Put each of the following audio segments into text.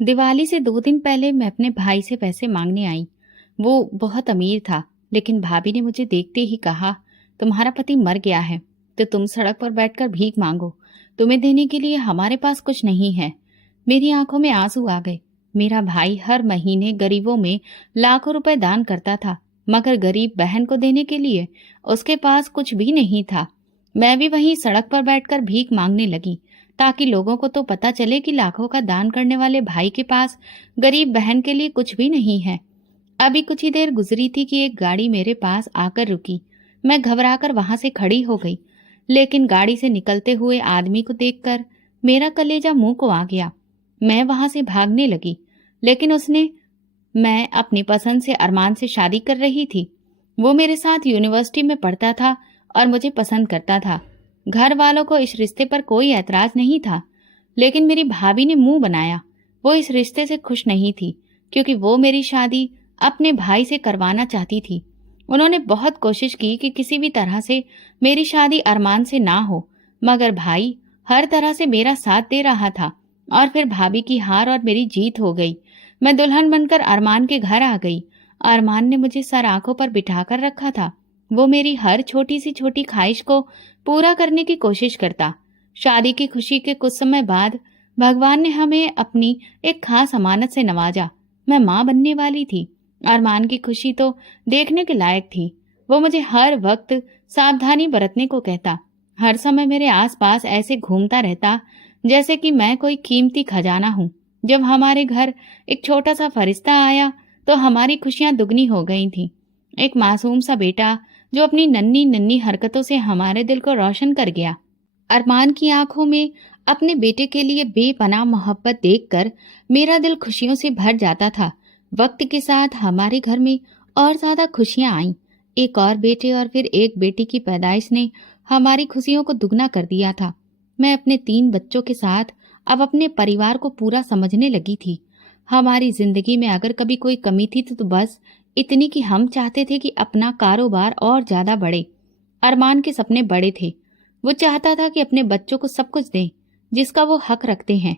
दिवाली से 2 दिन पहले मैं अपने भाई से पैसे मांगने आई। वो बहुत अमीर था, लेकिन भाभी ने मुझे देखते ही कहा, तुम्हारा पति मर गया है, तो तुम सड़क पर बैठकर भीख मांगो। तुम्हें देने के लिए हमारे पास कुछ नहीं है। मेरी आंखों में आंसू आ गए। मेरा भाई हर महीने गरीबों में लाखों रुपए दान करता था, मगर गरीब बहन को देने के लिए उसके पास कुछ भी नहीं था। मैं भी वहीं सड़क पर बैठकर भीख मांगने लगी, ताकि लोगों को तो पता चले कि लाखों का दान करने वाले भाई के पास गरीब बहन के लिए कुछ भी नहीं है। अभी कुछ ही देर गुजरी थी कि एक गाड़ी मेरे पास आकर रुकी। मैं घबराकर वहां से खड़ी हो गई, लेकिन गाड़ी से निकलते हुए आदमी को देखकर मेरा कलेजा मुंह को आ गया। मैं वहां से भागने लगी, लेकिन उसने मैं अपनी पसंद से अरमान से शादी कर रही थी। वो मेरे साथ यूनिवर्सिटी में पढ़ता था और मुझे पसंद करता था। घर वालों को इस रिश्ते पर कोई ऐतराज नहीं था, लेकिन मेरी भाभी ने मुंह बनाया। वो इस रिश्ते से खुश नहीं थी, क्योंकि वो मेरी शादी अपने भाई से करवाना चाहती थी। उन्होंने बहुत कोशिश की कि किसी भी तरह से मेरी शादी अरमान से ना हो, मगर भाई हर तरह से मेरा साथ दे रहा था। और फिर भाभी की हार और मेरी जीत हो गई। मैं दुल्हन बनकर अरमान के घर आ गई। अरमान ने मुझे सर आंखों पर बिठाकर रखा था। वो मेरी हर छोटी सी छोटी ख्वाहिश को पूरा करने की कोशिश करता। शादी की खुशी के कुछ समय बाद भगवान ने हमें अपनी एक खास अमानत से नवाजा। मैं माँ बनने वाली थी। अरमान की खुशी तो देखने के लायक थी। वो मुझे हर वक्त सावधानी बरतने को कहता। हर समय मेरे आसपास ऐसे घूमता रहता जैसे कि मैं कोई कीमती खजाना हूँ। जब हमारे घर एक छोटा सा फरिश्ता आया तो हमारी खुशियां दुगनी हो गई थीं। एक मासूम सा बेटा जो अपनी नन्ही नन्ही हरकतों से हमारे दिल को रोशन कर गया। अरमान की आंखों में अपने बेटे के लिए बेपनाह मोहब्बत देखकर मेरा दिल खुशियों से भर जाता था। वक्त के साथ हमारे घर में और ज्यादा खुशियां आईं। एक और बेटे और फिर एक बेटी की पैदाइश ने हमारी खुशियों को दुगना कर दिया था। मैं अपने 3 बच्चों के साथ अब अपने परिवार को पूरा समझने लगी थी। हमारी जिंदगी में अगर कभी कोई कमी थी तो बस इतनी कि हम चाहते थे कि अपना कारोबार और ज्यादा बढ़े। अरमान के सपने बड़े थे। वो चाहता था कि अपने बच्चों को सब कुछ दें जिसका वो हक रखते हैं।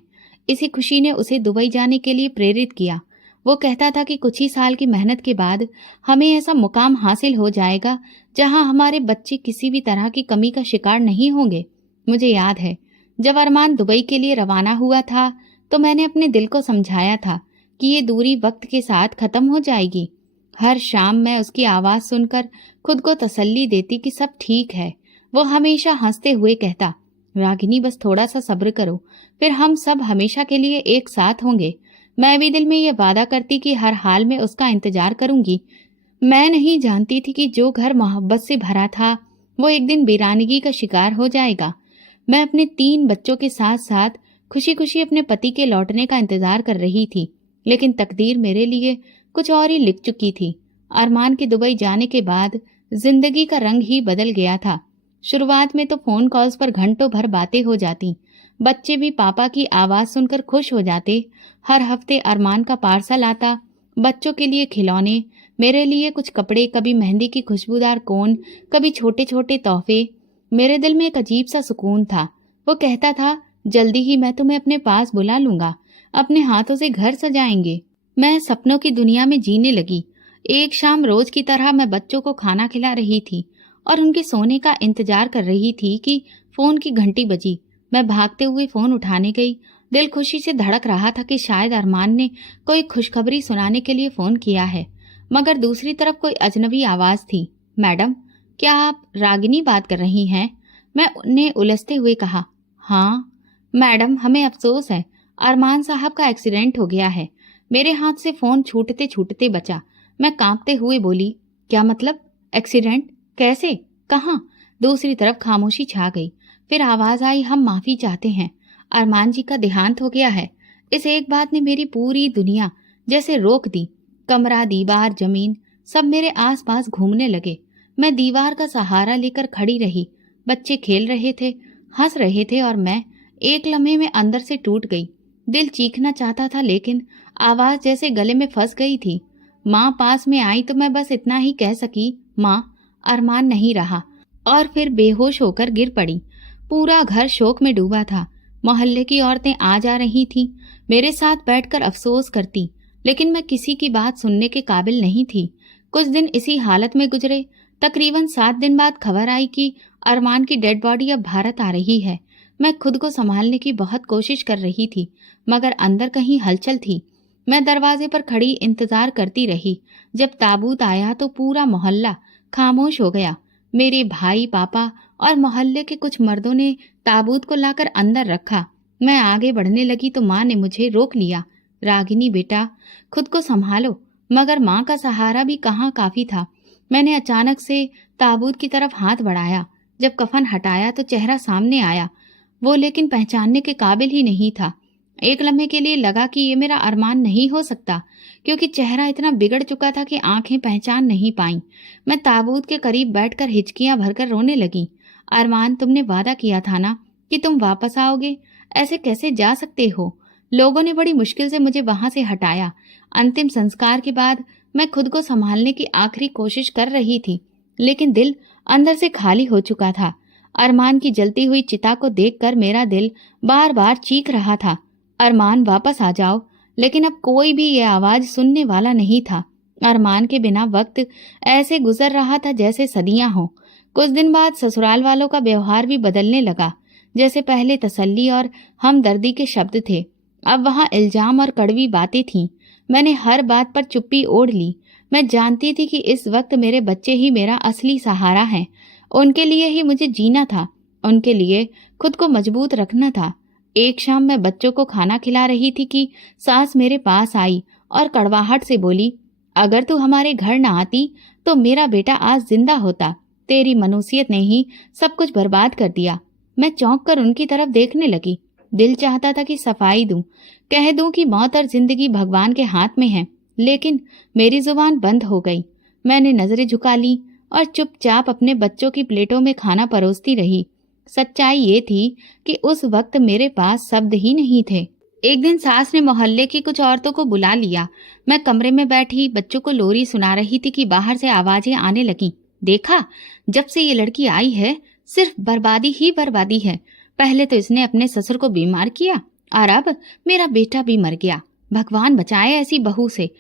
इसी खुशी ने उसे दुबई जाने के लिए प्रेरित किया। वो कहता था कि कुछ ही साल की मेहनत के बाद हमें ऐसा मुकाम हासिल हो जाएगा जहां हमारे बच्चे किसी भी तरह की कमी का शिकार नहीं होंगे। मुझे याद है, जब अरमान दुबई के लिए रवाना हुआ था तो मैंने अपने दिल को समझाया था कि ये दूरी वक्त के साथ खत्म हो जाएगी। हर शाम मैं उसकी आवाज सुनकर खुद को तसल्ली देती कि सब ठीक है। वो हमेशा हंसते हुए कहता, रागिनी बस थोड़ा सा सब्र करो, फिर हम सब हमेशा के लिए एक साथ होंगे। मैं भी दिल में ये वादा करती कि हर हाल में उसका इंतजार करूंगी। मैं नहीं जानती थी कि जो घर मोहब्बत से भरा था वो एक दिन वीरानगी का शिकार हो जाएगा। मैं अपने 3 बच्चों के साथ साथ खुशी खुशी अपने पति के लौटने का इंतजार कर रही थी, लेकिन तकदीर मेरे लिए कुछ और ही लिख चुकी थी। अरमान के दुबई जाने के बाद जिंदगी का रंग ही बदल गया था। शुरुआत में तो फोन कॉल्स पर घंटों भर बातें हो जाती। बच्चे भी पापा की आवाज सुनकर खुश हो जाते। हर हफ्ते अरमान का पार्सल आता, बच्चों के लिए खिलौने, मेरे लिए कुछ कपड़े, कभी मेहंदी की खुशबूदार कोन, कभी छोटे छोटे तोहफे। मेरे दिल में एक अजीब सा सुकून था। वो कहता था, जल्दी ही मैं तुम्हें अपने पास बुला लूंगा, अपने हाथों से घर सजाएंगे। मैं सपनों की दुनिया में जीने लगी। एक शाम रोज की तरह मैं बच्चों को खाना खिला रही थी और उनके सोने का इंतजार कर रही थी कि फोन की घंटी बजी। मैं भागते हुए फोन उठाने गई। दिल खुशी से धड़क रहा था कि शायद अरमान ने कोई खुशखबरी सुनाने के लिए फोन किया है, मगर दूसरी तरफ कोई अजनबी आवाज थी। मैडम, क्या आप रागिनी बात कर रही हैं? मैंने उलझते हुए कहा, हाँ मैडम, हमें अफसोस है, अरमान साहब का एक्सीडेंट हो गया है। मेरे हाथ से फोन छूटते छूटते बचा। मैं कांपते हुए बोली, क्या मतलब? एक्सीडेंट? कैसे? कहाँ? दूसरी तरफ खामोशी छा गई। फिर आवाज आई, हम माफी चाहते हैं, अरमान जी का देहांत हो गया है। इस एक बात ने मेरी पूरी दुनिया जैसे रोक दी। कमरा, दीवार, जमीन सब मेरे आसपास घूमने लगे। मैं दीवार का सहारा लेकर खड़ी रही। बच्चे खेल रहे थे, हंस रहे थे और मैं एक लम्हे में अंदर से टूट गई। दिल चीखना चाहता था, लेकिन आवाज जैसे गले में फंस गई थी। माँ पास में आई तो मैं बस इतना ही कह सकी, माँ, अरमान नहीं रहा, और फिर बेहोश होकर गिर पड़ी। पूरा घर शोक में डूबा था। मोहल्ले की औरतें आ जा रही थीं। मेरे साथ बैठकर अफसोस करती, लेकिन मैं किसी की बात सुनने के काबिल नहीं थी। कुछ दिन इसी हालत में गुजरे। तकरीबन 7 दिन बाद खबर आई कि अरमान की डेड बॉडी अब भारत आ रही है। मैं खुद को संभालने की बहुत कोशिश कर रही थी, मगर अंदर कहीं हलचल थी। मैं दरवाजे पर खड़ी इंतजार करती रही। जब ताबूत आया तो पूरा मोहल्ला खामोश हो गया। मेरे भाई, पापा और मोहल्ले के कुछ मर्दों ने ताबूत को लाकर अंदर रखा। मैं आगे बढ़ने लगी तो माँ ने मुझे रोक लिया। रागिनी बेटा, खुद को संभालो। मगर माँ का सहारा भी कहाँ काफी था। मैंने अचानक से ताबूत की तरफ हाथ बढ़ाया। जब कफन हटाया तो चेहरा सामने आया, वो लेकिन पहचानने के काबिल ही नहीं था। एक लम्हे के लिए लगा कि ये मेरा अरमान नहीं हो सकता, क्योंकि चेहरा इतना बिगड़ चुका था कि आंखें पहचान नहीं पाईं। मैं ताबूत के करीब बैठकर हिचकियां भरकर रोने लगी। अरमान, तुमने वादा किया था ना कि तुम वापस आओगे, ऐसे कैसे जा सकते हो? लोगों ने बड़ी मुश्किल से मुझे वहां से हटाया। अंतिम संस्कार के बाद मैं खुद को संभालने की आखिरी कोशिश कर रही थी, लेकिन दिल अंदर से खाली हो चुका था। अरमान की जलती हुई चिता को देखकर मेरा दिल बार बार चीख रहा था, अरमान वापस आ जाओ। लेकिन अब कोई भी ये आवाज सुनने वाला नहीं था। अरमान के बिना वक्त ऐसे गुजर रहा था जैसे सदियां हों। कुछ दिन बाद ससुराल वालों का व्यवहार भी बदलने लगा। जैसे पहले तसल्ली और हमदर्दी के शब्द थे, अब वहां इल्जाम और कड़वी बातें थीं। मैंने हर बात पर चुप्पी ओढ़ ली। मैं जानती थी कि इस वक्त मेरे बच्चे ही मेरा असली सहारा हैं। उनके लिए ही मुझे जीना था, उनके लिए खुद को मजबूत रखना था। एक शाम मैं बच्चों को खाना खिला रही थी कि सास मेरे पास आई और कड़वाहट से बोली, अगर तू हमारे घर न आती तो मेरा बेटा आज जिंदा होता। तेरी मनुसियत ने ही सब कुछ बर्बाद कर दिया। मैं चौंक कर उनकी तरफ देखने लगी। दिल चाहता था कि सफाई दूं, कह दूं कि मौत और जिंदगी भगवान के हाथ में है, लेकिन मेरी जुबान बंद हो गई। मैंने नजरें झुका ली और चुपचाप अपने बच्चों की प्लेटों में खाना परोसती रही। सच्चाई ये थी कि उस वक्त मेरे पास शब्द ही नहीं थे। एक दिन सास ने मोहल्ले की कुछ औरतों को बुला लिया। मैं कमरे में बैठी बच्चों को लोरी सुना रही थी कि बाहर से आवाजें आने लगी। देखा, जब से ये लड़की आई है सिर्फ बर्बादी ही बर्बादी है। पहले तो इसने अपने ससुर को बीमार किया और अब मेरा बेटा भी मर गया। भगवान बचाए ऐसी बहू से।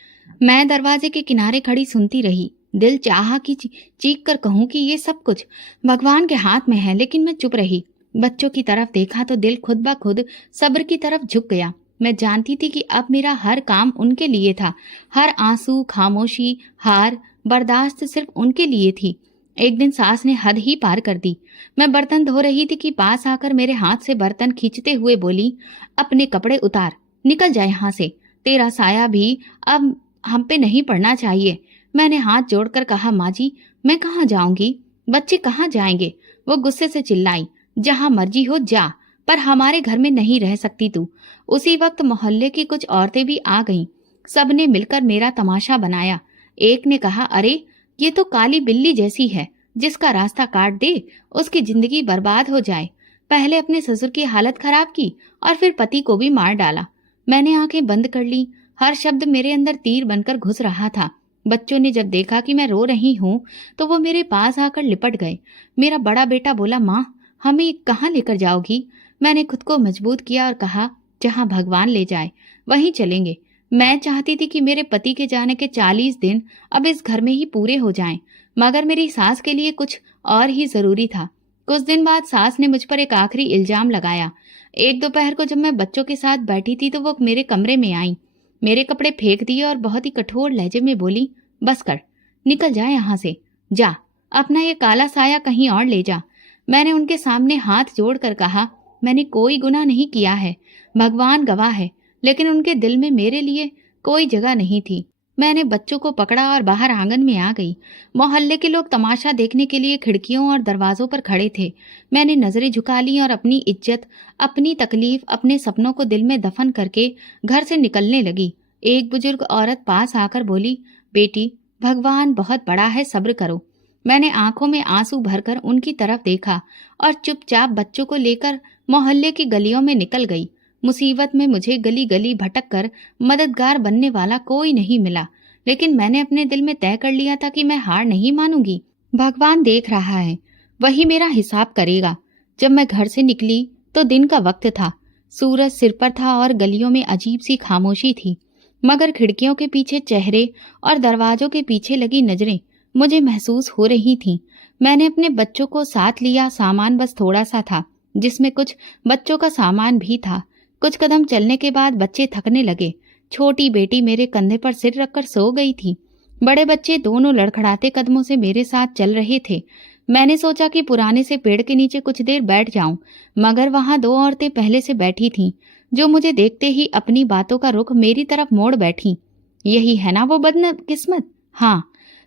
मैं दरवाजे के किनारे खड़ी सुनती रही। दिल चाहा कि चीख कर कहूं कि ये सब कुछ भगवान के हाथ में है, लेकिन मैं चुप रही। बच्चों की तरफ देखा तो दिल खुद ब खुद सब्र की तरफ झुक गया। मैं जानती थी कि अब मेरा हर काम उनके लिए था, हर आंसू, खामोशी, हार, बर्दाश्त सिर्फ उनके लिए थी। एक दिन सास ने हद ही पार कर दी। मैं बर्तन धो रही थी कि पास आकर मेरे हाथ से बर्तन खींचते हुए बोली, अपने कपड़े उतार, निकल जा यहाँ से। तेरा साया भी अब हम पे नहीं पड़ना चाहिए। मैंने हाथ जोड़कर कहा, माँ जी, मैं कहाँ जाऊंगी, बच्चे कहाँ जाएंगे? वो गुस्से से चिल्लाई, जहाँ मर्जी हो जा, पर हमारे घर में नहीं रह सकती तू। उसी वक्त मोहल्ले की कुछ औरतें भी आ गईं। सबने मिलकर मेरा तमाशा बनाया। एक ने कहा, अरे ये तो काली बिल्ली जैसी है, जिसका रास्ता काट दे उसकी जिंदगी बर्बाद हो जाए। पहले अपने ससुर की हालत खराब की और फिर पति को भी मार डाला। मैंने आंखें बंद कर ली। हर शब्द मेरे अंदर तीर बनकर घुस रहा था। बच्चों ने जब देखा कि मैं रो रही हूँ तो वो मेरे पास आकर लिपट गए। मेरा बड़ा बेटा बोला, माँ हमें कहाँ लेकर जाओगी? मैंने खुद को मजबूत किया और कहा, जहाँ भगवान ले जाए वहीं चलेंगे। मैं चाहती थी कि मेरे पति के जाने के 40 दिन अब इस घर में ही पूरे हो जाएं, मगर मेरी सास के लिए कुछ और ही जरूरी था। कुछ दिन बाद सास ने मुझ पर एक आखिरी इल्जाम लगाया। एक दोपहर को जब मैं बच्चों के साथ बैठी थी तो वो मेरे कमरे में आई, मेरे कपड़े फेंक दिए और बहुत ही कठोर लहजे में बोली, बस कर, निकल जा यहाँ से, जा अपना ये काला साया कहीं और ले जा। मैंने उनके सामने हाथ जोड़कर कहा, मैंने कोई गुनाह नहीं किया है, भगवान गवाह है, लेकिन उनके दिल में मेरे लिए कोई जगह नहीं थी। मैंने बच्चों को पकड़ा और बाहर आंगन में आ गई। मोहल्ले के लोग तमाशा देखने के लिए खिड़कियों और दरवाजों पर खड़े थे। मैंने नजरें झुका ली और अपनी इज्जत, अपनी तकलीफ, अपने सपनों को दिल में दफन करके घर से निकलने लगी। एक बुजुर्ग औरत पास आकर बोली, बेटी भगवान बहुत बड़ा है, सब्र करो। मैंने आंखों में आंसू भरकर उनकी तरफ देखा और चुपचाप बच्चों को लेकर मोहल्ले की गलियों में निकल गई। मुसीबत में मुझे गली गली भटक कर मददगार बनने वाला कोई नहीं मिला, लेकिन मैंने अपने दिल में तय कर लिया था कि मैं हार नहीं मानूंगी। भगवान देख रहा है, वही मेरा हिसाब करेगा। जब मैं घर से निकली तो दिन का वक्त था। सूरज सिर पर था और गलियों में अजीब सी खामोशी थी, मगर खिड़कियों के पीछे चेहरे और दरवाजों के पीछे लगी नजरें मुझे महसूस हो रही थीं। मैंने अपने बच्चों को साथ लिया, सामान बस थोड़ा सा था, जिसमें कुछ बच्चों का सामान भी था। कुछ कदम चलने के बाद बच्चे थकने लगे। छोटी बेटी मेरे कंधे पर सिर रखकर सो गई थी। बड़े बच्चे दोनों लड़खड़ाते कदमों से मेरे साथ चल रहे थे। मैंने सोचा कि पुराने से पेड़ के नीचे कुछ देर बैठ जाऊं, मगर वहां दो औरतें पहले से बैठी थीं, जो मुझे देखते ही अपनी बातों का रुख मेरी तरफ मोड़ बैठी। यही है ना वो बदकिस्मत? हाँ,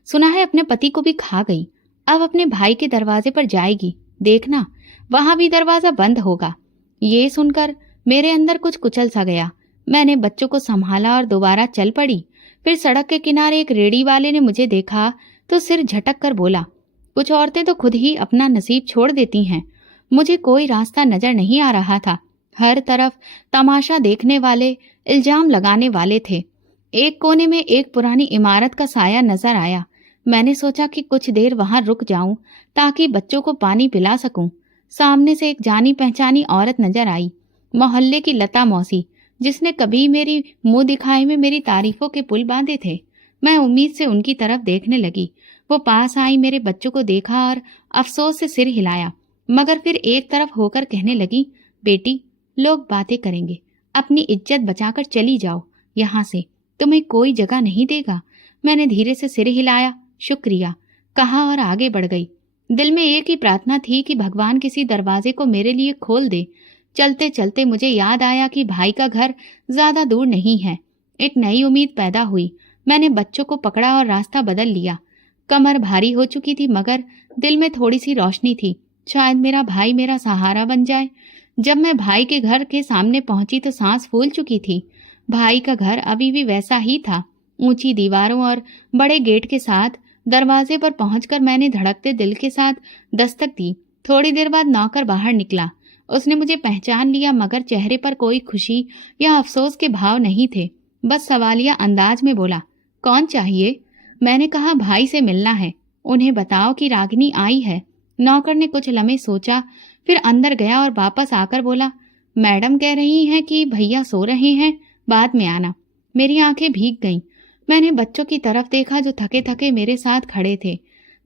सुना है अपने पति को भी खा गई। अब अपने भाई के दरवाजे पर जाएगी, देखना वहां भी दरवाजा बंद होगा। ये सुनकर मेरे अंदर कुछ कुचल सा गया। मैंने बच्चों को संभाला और दोबारा चल पड़ी। फिर सड़क के किनारे एक रेड़ी वाले ने मुझे देखा तो सिर झटक कर बोला, कुछ औरतें तो खुद ही अपना नसीब छोड़ देती हैं। मुझे कोई रास्ता नजर नहीं आ रहा था। हर तरफ तमाशा देखने वाले, इल्जाम लगाने वाले थे। एक कोने में एक पुरानी इमारत का साया नजर आया। मैंने सोचा कि कुछ देर वहां रुक जाऊं ताकि बच्चों को पानी पिला सकूं। सामने से एक जानी पहचानी औरत नजर आई, मोहल्ले की लता मौसी, जिसने कभी मेरी मुंह दिखाई में मेरी तारीफों के पुल बांधे थे। मैं उम्मीद से उनकी तरफ देखने लगी। वो पास आई, मेरे बच्चों को देखा और अफसोस से सिर हिलाया, मगर फिर एक तरफ होकर कहने लगी, बेटी, लोग बातें करेंगे, अपनी इज्जत बचाकर चली जाओ यहाँ से, तुम्हें कोई जगह नहीं देगा। मैंने धीरे से सिर हिलाया, शुक्रिया कहा और आगे बढ़ गई। दिल में एक ही प्रार्थना थी कि भगवान किसी दरवाजे को मेरे लिए खोल दे। चलते चलते मुझे याद आया कि भाई का घर ज्यादा दूर नहीं है। एक नई उम्मीद पैदा हुई। मैंने बच्चों को पकड़ा और रास्ता बदल लिया। कमर भारी हो चुकी थी, मगर दिल में थोड़ी सी रोशनी थी। शायद मेरा भाई मेरा सहारा बन जाए। जब मैं भाई के घर के सामने पहुंची तो सांस फूल चुकी थी। भाई का घर अभी भी वैसा ही था, ऊंची दीवारों और बड़े गेट के साथ। दरवाजे पर पहुंचकर मैंने धड़कते दिल के साथ दस्तक दी। थोड़ी देर बाद नौकर बाहर निकला। उसने मुझे पहचान लिया, मगर चेहरे पर कोई खुशी या अफसोस के भाव नहीं थे। बस सवालिया अंदाज में बोला, कौन चाहिए? मैंने कहा, भाई से मिलना है, उन्हें बताओ कि रागिनी आई है। नौकर ने कुछ लम्हे सोचा, फिर अंदर गया और वापस आकर बोला, मैडम कह रही हैं कि भैया सो रहे हैं, बाद में आना। मेरी आंखें भीग गईं। मैंने बच्चों की तरफ देखा जो थके थके मेरे साथ खड़े थे।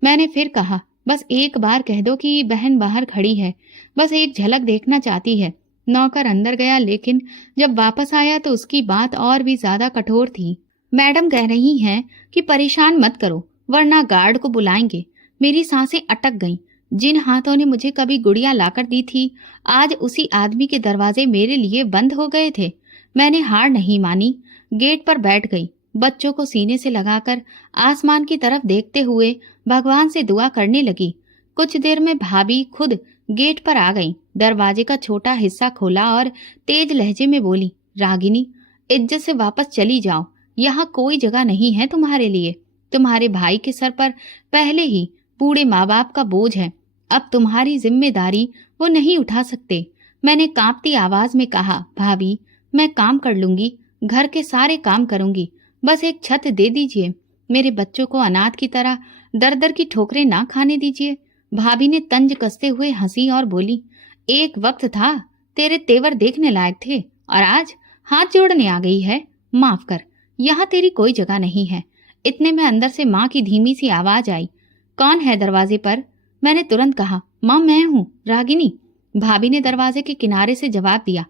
मैंने फिर कहा, बस एक बार कह दो कि बहन बाहर खड़ी है, बस एक झलक देखना चाहती है। नौकर अंदर गया, लेकिन जब वापस आया तो उसकी बात और भी ज्यादा कठोर थी। मैडम कह रही हैं कि परेशान मत करो, वरना गार्ड को बुलाएंगे। मेरी सांसें अटक गईं। जिन हाथों ने मुझे कभी गुड़िया लाकर दी थी, आज उसी आदमी के दरवाजे मेरे लिए बंद हो गए थे। मैंने हार नहीं मानी, गेट पर बैठ गई। बच्चों को सीने से लगाकर आसमान की तरफ देखते हुए भगवान से दुआ करने लगी। कुछ देर में भाभी खुद गेट पर आ गई। दरवाजे का छोटा हिस्सा खोला और तेज लहजे में बोली, रागिनी, इज्जत से वापस चली जाओ, यहाँ कोई जगह नहीं है तुम्हारे लिए। तुम्हारे भाई के सर पर पहले ही बूढ़े माँ बाप का बोझ है, अब तुम्हारी जिम्मेदारी वो नहीं उठा सकते। मैंने कांपती आवाज में कहा, भाभी, मैं काम कर लूंगी, घर के सारे काम करूंगी, बस एक छत दे दीजिए। मेरे बच्चों को अनाथ की तरह दर दर की ठोकरें ना खाने दीजिए। भाभी ने तंज कसते हुए हंसी और बोली, एक वक्त था तेरे तेवर देखने लायक थे, और आज हाथ जोड़ने आ गई है। माफ कर, यहाँ तेरी कोई जगह नहीं है। इतने में अंदर से माँ की धीमी सी आवाज आई, कौन है दरवाजे पर? मैंने तुरंत कहा, माँ मैं हूँ, रागिनी। भाभी ने दरवाजे के किनारे से जवाब दिया,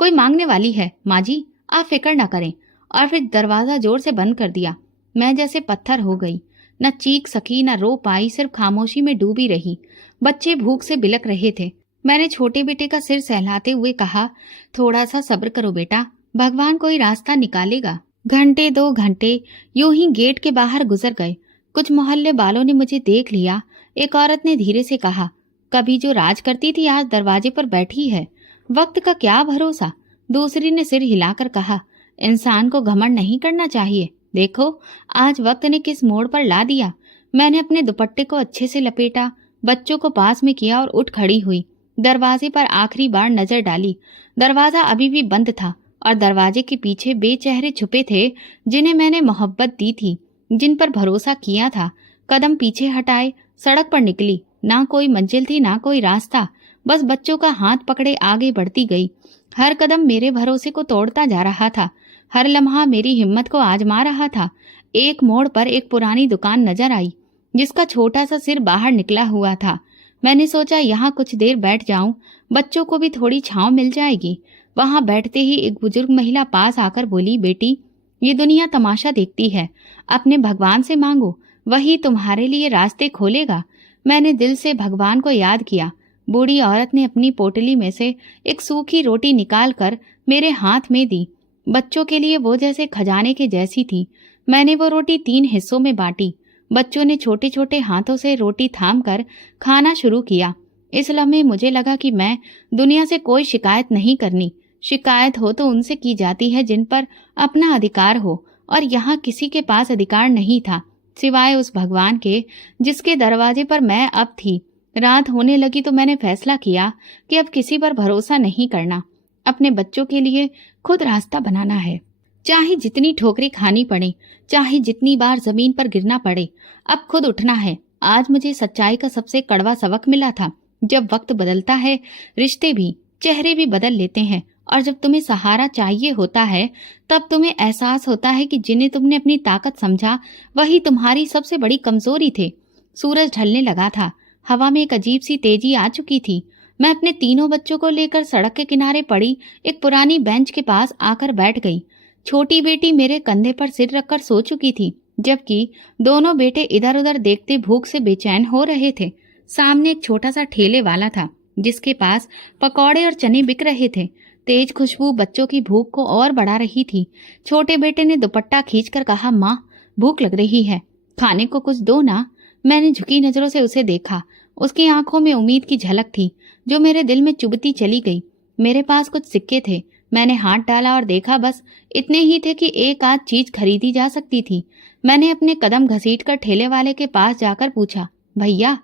कोई मांगने वाली है माँ जी, आप फिक्र न करें। और फिर दरवाजा जोर से बंद कर दिया। मैं जैसे पत्थर हो गई, न चीख सकी न रो पाई, सिर्फ खामोशी में डूबी रही। बच्चे भूख से बिलक रहे थे। मैंने छोटे बेटे का सिर सहलाते हुए कहा, थोड़ा सा सब्र करो बेटा, भगवान कोई रास्ता निकालेगा। घंटे 2 घंटे यूं ही गेट के बाहर गुजर गए। कुछ मोहल्ले वालों ने मुझे देख लिया। एक औरत ने धीरे से कहा, कभी जो राज करती थी आज दरवाजे पर बैठी है, वक्त का क्या भरोसा। दूसरी ने सिर हिलाकर कहा, इंसान को घमंड नहीं करना चाहिए, देखो आज वक्त ने किस मोड़ पर ला दिया। मैंने अपने दुपट्टे को अच्छे से लपेटा, बच्चों को पास में किया और उठ खड़ी हुई। दरवाजे पर आखिरी बार नजर डाली। दरवाजा अभी भी बंद था और दरवाजे के पीछे बेचेहरे छुपे थे, जिन्हें मैंने मोहब्बत दी थी, जिन पर भरोसा किया था। कदम पीछे हटाए सड़क पर निकली। ना कोई मंजिल थी, ना कोई रास्ता, बस बच्चों का हाथ पकड़े आगे बढ़ती गई। हर कदम मेरे भरोसे को तोड़ता जा रहा था। हर लम्हा मेरी हिम्मत को आजमा रहा था। एक मोड़ पर एक पुरानी दुकान नजर आई, जिसका छोटा सा सिर बाहर निकला हुआ था। मैंने सोचा यहाँ कुछ देर बैठ जाऊं, बच्चों को भी थोड़ी छांव मिल जाएगी। वहां बैठते ही एक बुजुर्ग महिला पास आकर बोली, बेटी, ये दुनिया तमाशा देखती है, अपने भगवान से मांगो, वही तुम्हारे लिए रास्ते खोलेगा। मैंने दिल से भगवान को याद किया। बूढ़ी औरत ने अपनी पोटली में से एक सूखी रोटी निकालकर मेरे हाथ में दी। बच्चों के लिए वो जैसे खजाने के जैसी थी। मैंने वो रोटी 3 हिस्सों में बांटी। बच्चों ने छोटे छोटे हाथों से रोटी थामकर खाना शुरू किया। इस लम्हे मुझे लगा कि मैं दुनिया से कोई शिकायत नहीं करनी। शिकायत हो तो उनसे की जाती है जिन पर अपना अधिकार हो, और यहाँ किसी के पास अधिकार नहीं था सिवाय उस भगवान के जिसके दरवाजे पर मैं अब थी। रात होने लगी तो मैंने फैसला किया कि अब किसी पर भरोसा नहीं करना। अपने बच्चों के लिए खुद रास्ता बनाना है, चाहे जितनी ठोकरें खानी पड़े, चाहे जितनी बार जमीन पर गिरना पड़े, अब खुद उठना है। आज मुझे सच्चाई का सबसे कड़वा सबक मिला था। जब वक्त बदलता है, रिश्ते भी, चेहरे भी बदल लेते हैं, और जब तुम्हें सहारा चाहिए होता है, तब तुम्हें एहसास होता है कि जिन्हें तुमने अपनी ताकत समझा, वही तुम्हारी सबसे बड़ी कमजोरी थे। सूरज ढलने लगा था। हवा में एक अजीब सी तेजी आ चुकी थी। मैं अपने तीनों बच्चों को लेकर सड़क के किनारे पड़ी एक पुरानी बेंच के पास आकर बैठ गई। छोटी बेटी मेरे कंधे पर सिर रखकर सो चुकी थी, जबकि दोनों बेटे इधर उधर देखते भूख से बेचैन हो रहे थे। सामने एक छोटा सा ठेले वाला था, जिसके पास पकौड़े और चने बिक रहे थे। तेज खुशबू बच्चों की भूख को और बढ़ा रही थी। छोटे बेटे ने दुपट्टा खींचकर कहा, माँ, भूख लग रही है, खाने को कुछ दो ना। मैंने झुकी नजरों से उसे देखा। उसकी आंखों में उम्मीद की झलक थी, जो मेरे दिल में चुभती चली गई। मेरे पास कुछ सिक्के थे। मैंने हाथ डाला और देखा, बस इतने ही थे कि एक आध चीज खरीदी जा सकती थी। मैंने अपने कदम घसीटकर ठेले वाले के पास जाकर पूछा, भैया,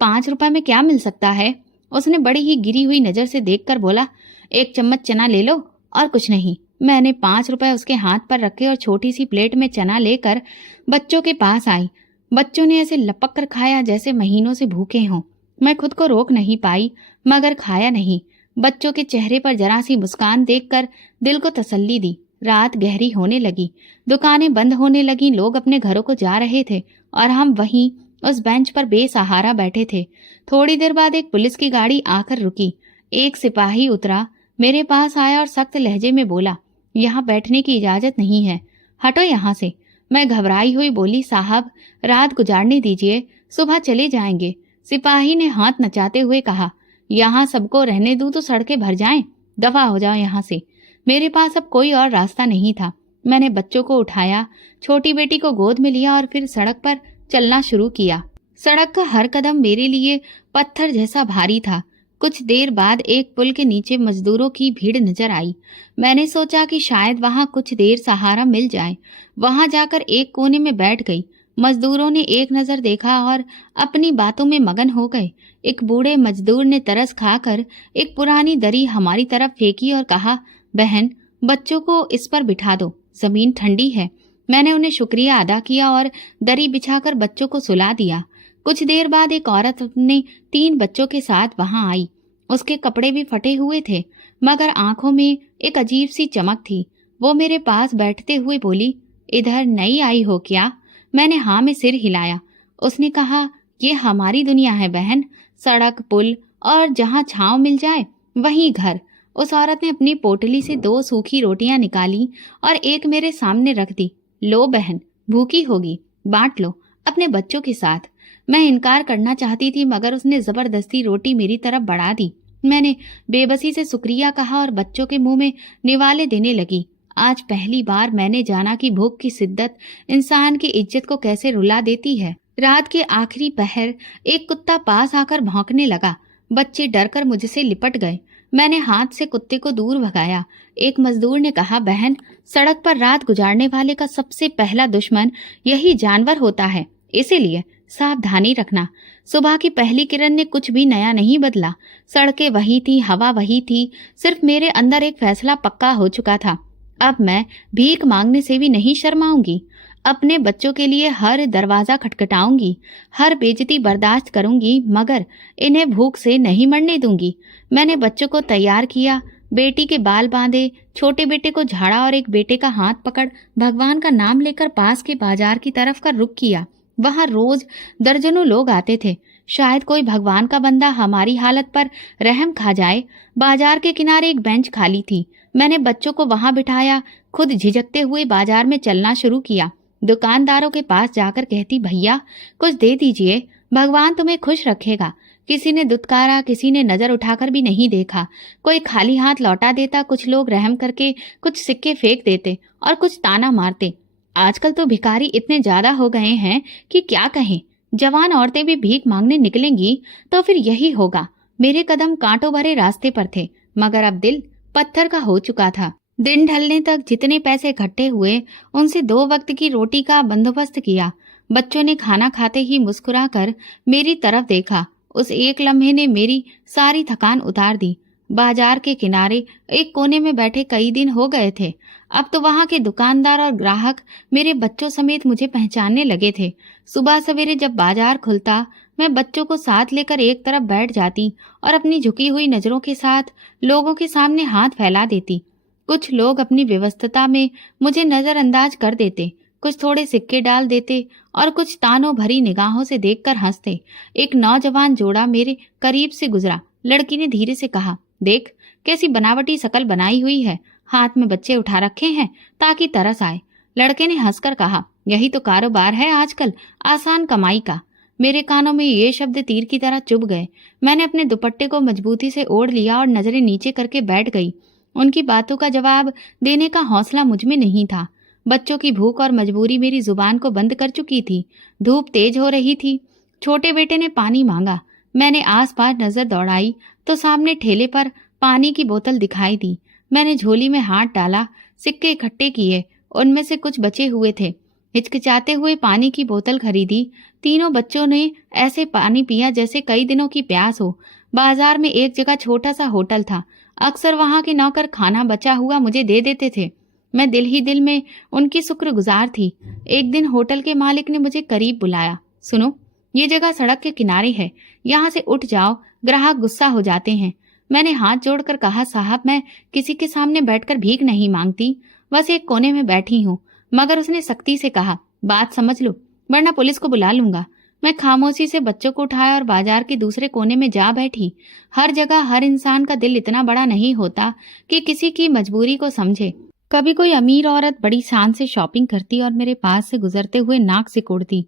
5 रुपए में क्या मिल सकता है? उसने बड़ी ही गिरी हुई नजर से देखकर बोला, 1 चम्मच चना ले लो और कुछ नहीं। मैंने 5 रुपए उसके हाथ पर रखे और छोटी सी प्लेट में चना लेकर बच्चों के पास आई। बच्चों ने ऐसे लपक कर खाया जैसे महीनों से भूखे हों। मैं खुद को रोक नहीं पाई, मगर खाया नहीं। बच्चों के चेहरे पर जरा सी मुस्कान देखकर दिल को तसल्ली दी। रात गहरी होने लगी, दुकानें बंद होने लगी, लोग अपने घरों को जा रहे थे, और हम वहीं उस बेंच पर बेसहारा बैठे थे। थोड़ी देर बाद एक पुलिस की गाड़ी आकर रुकी। एक सिपाही उतरा, मेरे पास आया और सख्त लहजे में बोला, यहाँ बैठने की इजाजत नहीं है, हटो यहाँ से। मैं घबराई हुई बोली, साहब, रात गुजारने दीजिए, सुबह चले जाएंगे। सिपाही ने हाथ नचाते हुए कहा, यहाँ सबको रहने दूं तो सड़कें भर जाएं, दफा हो जाओ यहाँ से। मेरे पास अब कोई और रास्ता नहीं था। मैंने बच्चों को उठाया, छोटी बेटी को गोद में लिया और फिर सड़क पर चलना शुरू किया। सड़क का हर कदम मेरे लिए पत्थर जैसा भारी था। कुछ देर बाद एक पुल के नीचे मजदूरों की भीड़ नजर आई। मैंने सोचा कि शायद वहां कुछ देर सहारा मिल जाए। वहां जाकर एक कोने में बैठ गई। मजदूरों ने एक नजर देखा और अपनी बातों में मगन हो गए। एक बूढ़े मजदूर ने तरस खाकर एक पुरानी दरी हमारी तरफ फेंकी और कहा, बहन, बच्चों को इस पर बिठा दो, जमीन ठंडी है। मैंने उन्हें शुक्रिया अदा किया और दरी बिछाकर बच्चों को सुला दिया। कुछ देर बाद एक औरत अपने 3 बच्चों के साथ वहां आई। उसके कपड़े भी फटे हुए थे, मगर आंखों में एक अजीब सी चमक थी। वो मेरे पास बैठते हुए बोली, इधर नई आई हो क्या? मैंने हाँ में सिर हिलाया। उसने कहा, ये हमारी दुनिया है बहन, सड़क, पुल और जहाँ छांव मिल जाए वहीं घर। उस औरत ने अपनी पोटली से 2 सूखी रोटियां निकाली और एक मेरे सामने रख दी। लो बहन, भूखी होगी, बांट लो अपने बच्चों के साथ। मैं इनकार करना चाहती थी, मगर उसने जबरदस्ती रोटी मेरी तरफ बढ़ा दी। मैंने बेबसी से शुक्रिया कहा और बच्चों के मुंह में निवाले देने लगी। आज पहली बार मैंने जाना कि भूख की शिद्दत इंसान की इज्जत को कैसे रुला देती है। रात के आखिरी पहर एक कुत्ता पास आकर भौंकने लगा। बच्चे डरकर मुझसे लिपट गए। मैंने हाथ से कुत्ते को दूर भगाया। एक मजदूर ने कहा, बहन, सड़क पर रात गुजारने वाले का सबसे पहला दुश्मन यही जानवर होता है, इसीलिए सावधानी रखना। सुबह की पहली किरण ने कुछ भी नया नहीं बदला। सड़कें वही थी, हवा वही थी, सिर्फ मेरे अंदर एक फैसला पक्का हो चुका था। अब मैं भीख मांगने से भी नहीं शर्माऊंगी। अपने बच्चों के लिए हर दरवाजा खटखटाऊंगी, हर बेइज्जती बर्दाश्त करूंगी, मगर इन्हें भूख से नहीं मरने दूंगी। मैंने बच्चों को तैयार किया, बेटी के बाल बांधे, छोटे बेटे को झाड़ा और एक बेटे का हाथ पकड़ भगवान का नाम लेकर पास के बाजार की तरफ का रुख किया। वहां रोज दर्जनों लोग आते थे। शायद कोई भगवान का बंदा हमारी हालत पर रहम खा जाए। बाजार के किनारे एक बेंच खाली थी। मैंने बच्चों को वहां बिठाया, खुद झिझकते हुए बाजार में चलना शुरू किया। दुकानदारों के पास जाकर कहती, भैया कुछ दे दीजिए, भगवान तुम्हें खुश रखेगा। किसी ने दुत्कारा, किसी ने नजर उठाकर भी नहीं देखा। कोई खाली हाथ लौटा देता, कुछ लोग रहम करके कुछ सिक्के फेंक देते और कुछ ताना मारते। आजकल तो भिखारी इतने ज्यादा हो गए हैं कि क्या कहें। जवान औरतें भी भीख मांगने निकलेंगी तो फिर यही होगा। मेरे कदम कांटों भरे रास्ते पर थे, मगर अब दिल पत्थर का हो चुका था। दिन ढलने तक जितने पैसे इकट्ठे हुए, उनसे 2 वक्त की रोटी का बंदोबस्त किया। बच्चों ने खाना खाते ही मुस्कुराकर मेरी तरफ देखा। उस एक लम्हे ने मेरी सारी थकान उतार दी। बाजार के किनारे एक कोने में बैठे कई दिन हो गए थे। अब तो वहां के दुकानदार और ग्राहक मेरे बच्चों समेत मुझे पहचानने लगे थे। सुबह सवेरे जब बाजार खुलता, मैं बच्चों को साथ लेकर एक तरफ बैठ जाती और अपनी झुकी हुई नजरों के साथ लोगों के सामने हाथ फैला देती। कुछ लोग अपनी व्यस्तता में मुझे नजरअंदाज कर देते, कुछ थोड़े सिक्के डाल देते और कुछ तानों भरी निगाहों से देखकर हंसते। एक नौजवान जोड़ा मेरे करीब से गुजरा। लड़की ने धीरे से कहा, देख कैसी बनावटी शकल बनाई हुई है, हाथ में बच्चे उठा रखे हैं ताकि तरस आए। लड़के ने हंसकर कहा, यही तो कारोबार है आजकल, आसान कमाई का। मेरे कानों में ये शब्द तीर की तरह चुभ गए। मैंने अपने दुपट्टे को मजबूती से ओढ़ लिया और नजरें नीचे करके बैठ गई। उनकी बातों का जवाब देने का हौसला मुझ में नहीं था। बच्चों की भूख और मजबूरी मेरी जुबान को बंद कर चुकी थी। धूप तेज हो रही थी। छोटे बेटे ने पानी मांगा। मैंने आसपास नजर दौड़ाई तो सामने ठेले पर पानी की बोतल दिखाई दी। मैंने झोली में हाथ डाला, सिक्के इकट्ठे किए, उनमें से कुछ बचे हुए थे। हिचकिचाते हुए पानी की बोतल खरीदी। तीनों बच्चों ने ऐसे पानी पिया जैसे कई दिनों की प्यास हो। बाजार में एक जगह छोटा सा होटल था। अक्सर वहां के नौकर खाना बचा हुआ मुझे दे देते थे। मैं दिल ही दिल में उनकी शुक्रगुजार थी। एक दिन होटल के मालिक ने मुझे करीब बुलाया। सुनो, ये जगह सड़क के किनारे है, यहाँ से उठ जाओ, ग्राहक गुस्सा हो जाते हैं। मैंने हाथ जोड़कर कहा, साहब मैं किसी के सामने बैठकर भीख नहीं मांगती, बस एक कोने में बैठी हूँ। मगर उसने सख्ती से कहा, बात समझ लो वरना पुलिस को बुला लूंगा। मैं खामोशी से बच्चों को उठाया और बाजार के दूसरे कोने में जा बैठी। हर जगह हर इंसान का दिल इतना बड़ा नहीं होता कि किसी की मजबूरी को समझे। कभी कोई अमीर औरत बड़ी शान से शॉपिंग करती और मेरे पास से गुजरते हुए नाक सिकोड़ती।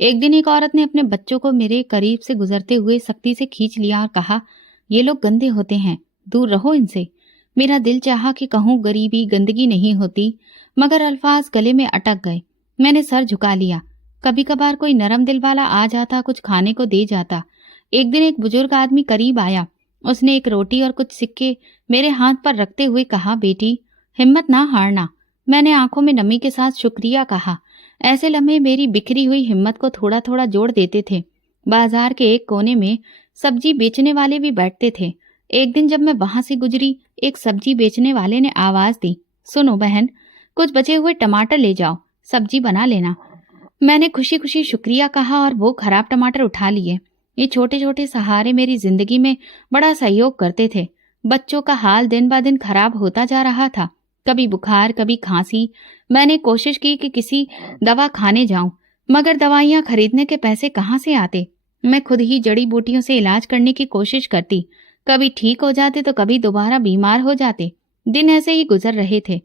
एक दिन एक औरत ने अपने बच्चों को मेरे करीब से गुजरते हुए सख्ती से खींच लिया और कहा, ये लोग गंदे होते हैं, दूर रहो इनसे। मेरा दिल चाहा कि कहूँ गरीबी गंदगी नहीं होती, मगर अल्फाज गले में अटक गए। मैंने सर झुका लिया। कभी कभार कोई नरम दिल वाला आ जाता, कुछ खाने को दे जाता। एक दिन एक बुजुर्ग आदमी करीब आया। उसने एक रोटी और कुछ सिक्के मेरे हाथ पर रखते हुए कहा, बेटी हिम्मत ना हारना। मैंने आंखों में नमी के साथ शुक्रिया कहा। ऐसे लम्हे मेरी बिखरी हुई हिम्मत को थोड़ा थोड़ा जोड़ देते थे। बाजार के एक कोने में सब्जी बेचने वाले भी बैठते थे। एक दिन जब मैं वहां से गुजरी, एक सब्जी बेचने वाले ने आवाज दी, सुनो बहन, कुछ बचे हुए टमाटर ले जाओ, सब्जी बना लेना। मैंने खुशी खुशी शुक्रिया कहा और वो खराब टमाटर उठा लिए। ये छोटे छोटे सहारे मेरी जिंदगी में बड़ा सहयोग करते थे। बच्चों का हाल दिन ब दिन खराब होता जा रहा था। कभी बुखार, कभी खांसी। मैंने कोशिश की कि किसी दवा खाने जाऊं, मगर दवाइयां खरीदने के पैसे कहाँ से आते। मैं खुद ही जड़ी बूटियों से इलाज करने की कोशिश करती। कभी ठीक हो जाते तो कभी दोबारा बीमार हो जाते। दिन ऐसे ही गुजर रहे थे,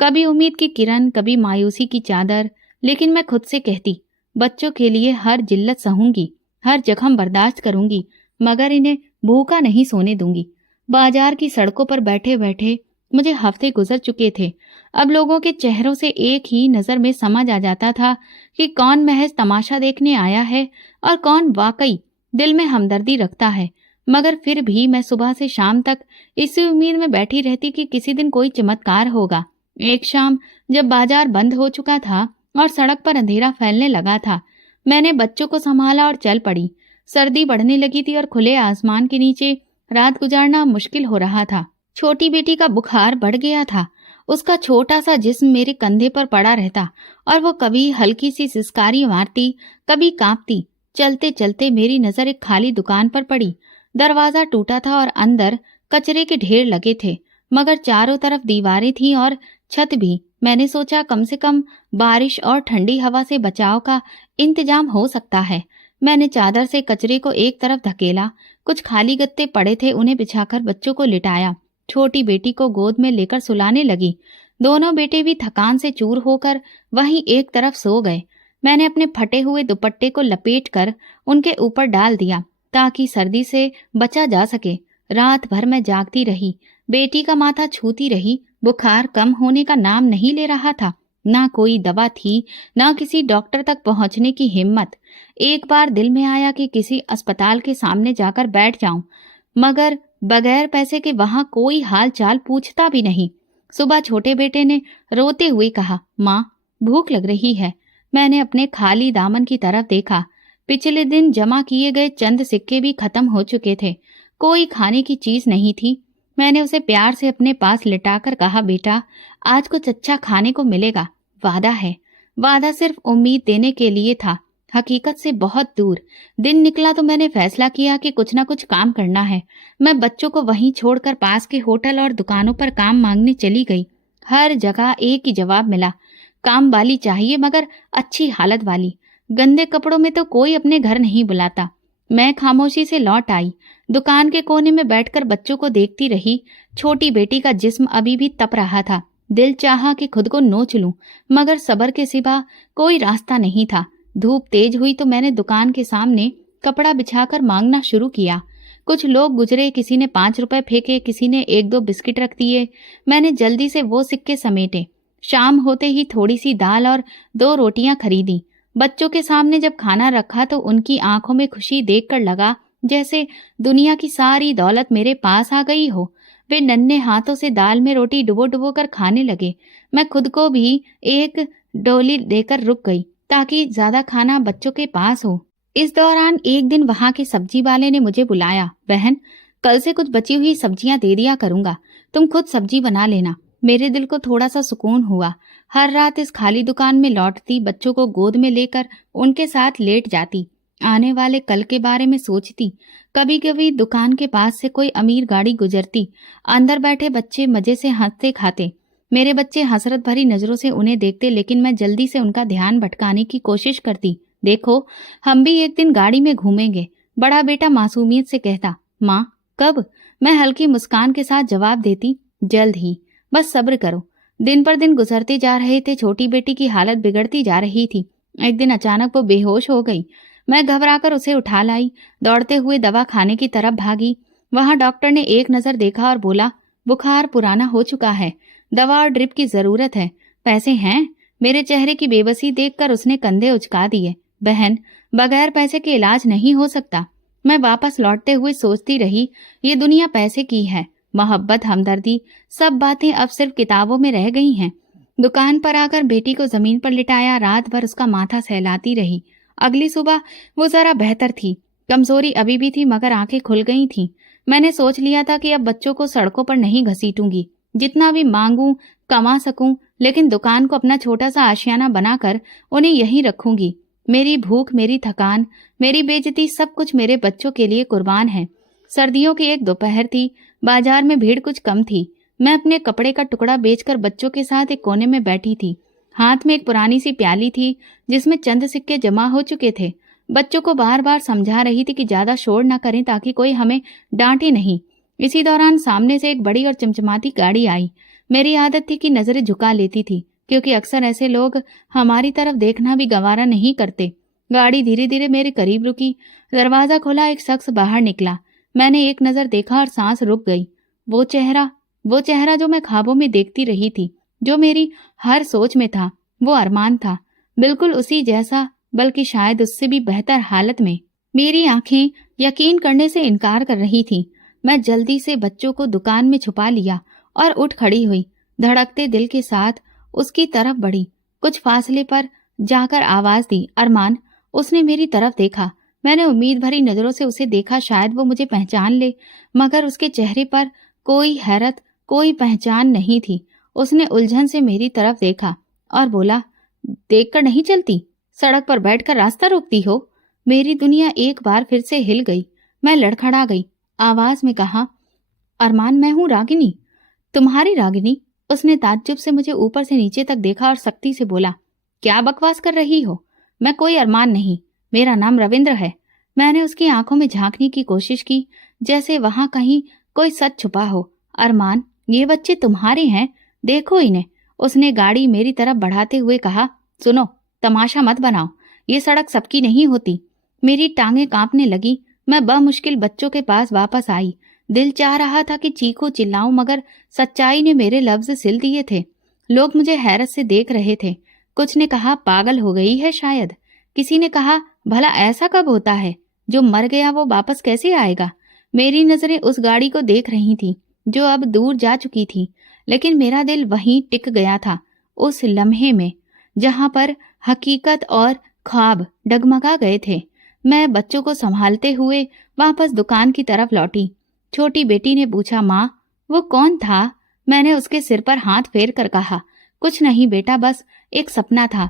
कभी उम्मीद की किरण, कभी मायूसी की चादर। लेकिन मैं खुद से कहती, बच्चों के लिए हर जिल्लत सहूंगी, हर जख्म बर्दाश्त करूंगी, मगर इन्हें भूखा नहीं सोने दूंगी। बाजार की सड़कों पर बैठे बैठे मुझे हफ्ते गुजर चुके थे। अब लोगों के चेहरों से एक ही नजर में समझ आ जाता था कि कौन महज तमाशा देखने आया है और कौन वाकई दिल में हमदर्दी रखता है। मगर फिर भी मैं सुबह से शाम तक इसी उम्मीद में बैठी रहती कि किसी दिन कोई चमत्कार होगा। एक शाम जब बाजार बंद हो चुका था और सड़क पर अंधेरा फैलने लगा था, मैंने बच्चों को संभाला और चल पड़ी। सर्दी बढ़ने लगी थी और खुले आसमान के नीचे रात गुजारना मुश्किल हो रहा था। छोटी बेटी का बुखार बढ़ गया था। उसका छोटा सा जिस्म मेरे कंधे पर पड़ा रहता और वो कभी हल्की सी सिसकारी मारती, कभी कांपती। चलते चलते मेरी नजर एक खाली दुकान पर पड़ी। दरवाजा टूटा था और अंदर कचरे के ढेर लगे थे। मगर चारों तरफ दीवारें थीं और छत भी। मैंने सोचा कम से कम बारिश और ठंडी हवा से बचाव का इंतजाम हो सकता है। मैंने चादर से कचरे को एक तरफ धकेला। कुछ खाली गत्ते पड़े थे, उन्हें बिछाकर बच्चों को लिटाया। छोटी बेटी को गोद में लेकर सुलाने लगी। दोनों बेटे भी थकान से चूर होकर वहीं एक तरफ सो गए। मैंने अपने फटे हुए दुपट्टे को लपेटकर उनके ऊपर डाल दिया ताकि सर्दी से बचा जा सके। रात भर मैं जागती रही, बेटी का माथा छूती रही। बुखार कम होने का नाम नहीं ले रहा था। ना कोई दवा थी, ना किसी डॉक्टर तक पहुंचने की हिम्मत। एक बार दिल में आया कि किसी अस्पताल के सामने जाकर बैठ जाऊं, मगर बगैर पैसे के वहां कोई हाल चाल पूछता भी नहीं। सुबह छोटे बेटे ने रोते हुए कहा, माँ भूख लग रही है। मैंने अपने खाली दामन की तरफ देखा। पिछले दिन जमा किए गए चंद सिक्के भी खत्म हो चुके थे। कोई खाने की चीज नहीं थी। मैंने उसे प्यार से अपने पास लिटाकर कहा, बेटा आज कुछ अच्छा खाने को मिलेगा, वादा है। वादा सिर्फ उम्मीद देने के लिए था, हकीकत से बहुत दूर। दिन निकला तो मैंने फैसला किया कि कुछ ना कुछ काम करना है। मैं बच्चों को वहीं छोड़कर पास के होटल और दुकानों पर काम मांगने चली गई। हर जगह एक ही जवाब मिला, काम वाली चाहिए मगर अच्छी हालत वाली। गंदे कपड़ों में तो कोई अपने घर नहीं बुलाता। मैं खामोशी से लौट आई। दुकान के कोने में बैठकर बच्चों को देखती रही। छोटी बेटी का जिस्म अभी भी तप रहा था। दिल चाहा कि खुद को नोच लूं, मगर सब्र के सिवा कोई रास्ता नहीं था। धूप तेज हुई तो मैंने दुकान के सामने कपड़ा बिछाकर मांगना शुरू किया। कुछ लोग गुजरे, किसी ने 5 रुपए फेंके, किसी ने 1-2 बिस्किट रख दिए। मैंने जल्दी से वो सिक्के समेटे। शाम होते ही थोड़ी सी दाल और 2 रोटियां खरीदी। बच्चों के सामने जब खाना रखा तो उनकी आंखों में खुशी देखकर लगा जैसे दुनिया की सारी दौलत मेरे पास आ गई हो। वे नन्हे हाथों से दाल में रोटी डुबो डुबो कर खाने लगे। मैं खुद को भी एक डोली देकर रुक गई ताकि ज्यादा खाना बच्चों के पास हो। इस दौरान एक दिन वहां के सब्जी वाले ने मुझे बुलाया, बहन कल से कुछ बची हुई सब्जियां दे दिया करूंगा, तुम खुद सब्जी बना लेना। मेरे दिल को थोड़ा सा सुकून हुआ। हर रात इस खाली दुकान में लौटती, बच्चों को गोद में लेकर उनके साथ लेट जाती, आने वाले कल के बारे में सोचती। कभी कभी दुकान के पास से कोई अमीर गाड़ी गुजरती, अंदर बैठे बच्चे मजे से हंसते खाते। मेरे बच्चे हसरत भरी नजरों से उन्हें देखते, लेकिन मैं जल्दी से उनका ध्यान भटकाने की कोशिश करती। देखो हम भी एक दिन गाड़ी में घूमेंगे। बड़ा बेटा मासूमियत से कहता, माँ कब? मैं हल्की मुस्कान के साथ जवाब देती, जल्द ही, बस सब्र करो। दिन पर दिन गुजरते जा रहे थे। छोटी बेटी की हालत बिगड़ती जा रही थी। एक दिन अचानक वो बेहोश हो गई। मैं घबराकर उसे उठा लाई, दौड़ते हुए दवा खाने की तरफ भागी। वहां डॉक्टर ने एक नजर देखा और बोला, बुखार पुराना हो चुका है, दवा और ड्रिप की जरूरत है। पैसे हैं? मेरे चेहरे की बेबसी देखकर उसने कंधे उचका दिए। बहन बगैर पैसे के इलाज नहीं हो सकता। मैं वापस लौटते हुए सोचती रही, ये दुनिया पैसे की है। मोहब्बत, हमदर्दी, सब बातें अब सिर्फ किताबों में रह गई हैं। दुकान पर आकर बेटी को जमीन पर लिटाया। रात भर उसका माथा सहलाती रही। अगली सुबह वो जरा बेहतर थी। कमजोरी अभी भी थी मगर आंखें खुल गई थीं। मैंने सोच लिया था कि अब बच्चों को सड़कों पर नहीं घसीटूंगी। जितना भी मांगूं कमा सकूं, लेकिन दुकान को अपना छोटा सा आशियाना बनाकर उन्हें यहीं रखूंगी। मेरी भूख, मेरी थकान, मेरी बेइज्जती, सब कुछ मेरे बच्चों के लिए कुर्बान है। सर्दियों की एक दोपहर थी। बाजार में भीड़ कुछ कम थी। मैं अपने कपड़े का टुकड़ा बेचकर बच्चों के साथ एक कोने में बैठी थी। हाथ में एक पुरानी सी प्याली थी जिसमें चंद सिक्के जमा हो चुके थे। बच्चों को बार बार समझा रही थी कि ज्यादा शोर न करें ताकि कोई हमें डांटे नहीं। इसी दौरान सामने से एक बड़ी और चमचमाती गाड़ी आई। मेरी आदत थी कि नजरें झुका लेती थी, क्योंकि अक्सर ऐसे लोग हमारी तरफ देखना भी गवारा नहीं करते। गाड़ी धीरे धीरे मेरे करीब रुकी। दरवाजा खोला, एक शख्स बाहर निकला। मैंने एक नजर देखा और सांस रुक गई। वो चेहरा जो मैं ख्वाबों में देखती रही थी, जो मेरी हर सोच में था, वो अरमान था। बिल्कुल उसी जैसा, बल्कि शायद उससे भी बेहतर हालत में। मेरी आंखें यकीन करने से इनकार कर रही थीं। मैं जल्दी से बच्चों को दुकान में छुपा लिया और उठ खड़ी हुई। धड़कते दिल के साथ उसकी तरफ बढ़ी। कुछ फासले पर जाकर आवाज दी, अरमान। उसने मेरी तरफ देखा। मैंने उम्मीद भरी नजरों से उसे देखा, शायद वो मुझे पहचान ले, मगर उसके चेहरे पर कोई हैरत, कोई पहचान नहीं थी। उसने उलझन से मेरी तरफ देखा और बोला, देखकर नहीं चलती, सड़क पर बैठकर रास्ता रोकती हो। मेरी दुनिया एक बार फिर से हिल गई। मैं लड़खड़ा गई। आवाज में कहा, अरमान मैं हूं रागिनी। तुम्हारी रागिनी? उसने ताज्जुब से मुझे ऊपर से नीचे तक देखा और सख्ती से बोला, क्या बकवास कर रही हो? मैं कोई अरमान नहीं, मेरा नाम रविंद्र है। मैंने उसकी आंखों में झांकने की कोशिश की, जैसे वहां कहीं कोई सच छुपा हो। अरमान, ये बच्चे तुम्हारे हैं, देखो इन्हें। उसने गाड़ी मेरी तरफ बढ़ाते हुए कहा, सुनो, तमाशा मत बनाओ, ये सड़क सबकी नहीं होती। मेरी टांगें कांपने लगी। मैं बमुश्किल बच्चों के पास वापस आई। दिल चाह रहा था कि चीखूं चिल्लाऊं, मगर सच्चाई ने मेरे लफ्ज सिल दिए थे। लोग मुझे हैरत से देख रहे थे। कुछ ने कहा पागल हो गई है शायद। किसी ने कहा भला ऐसा कब होता है, जो मर गया वो वापस कैसे आएगा। मेरी नजरें उस गाड़ी को देख रही थी जो अब दूर जा चुकी थी, लेकिन मेरा दिल वहीं टिक गया था, उस लम्हे में जहां पर हकीकत और ख्वाब डगमगा गए थे। मैं बच्चों को संभालते हुए वापस दुकान की तरफ लौटी। छोटी बेटी ने पूछा, माँ वो कौन था? मैंने उसके सिर पर हाथ फेर कर कहा, कुछ नहीं बेटा, बस एक सपना था।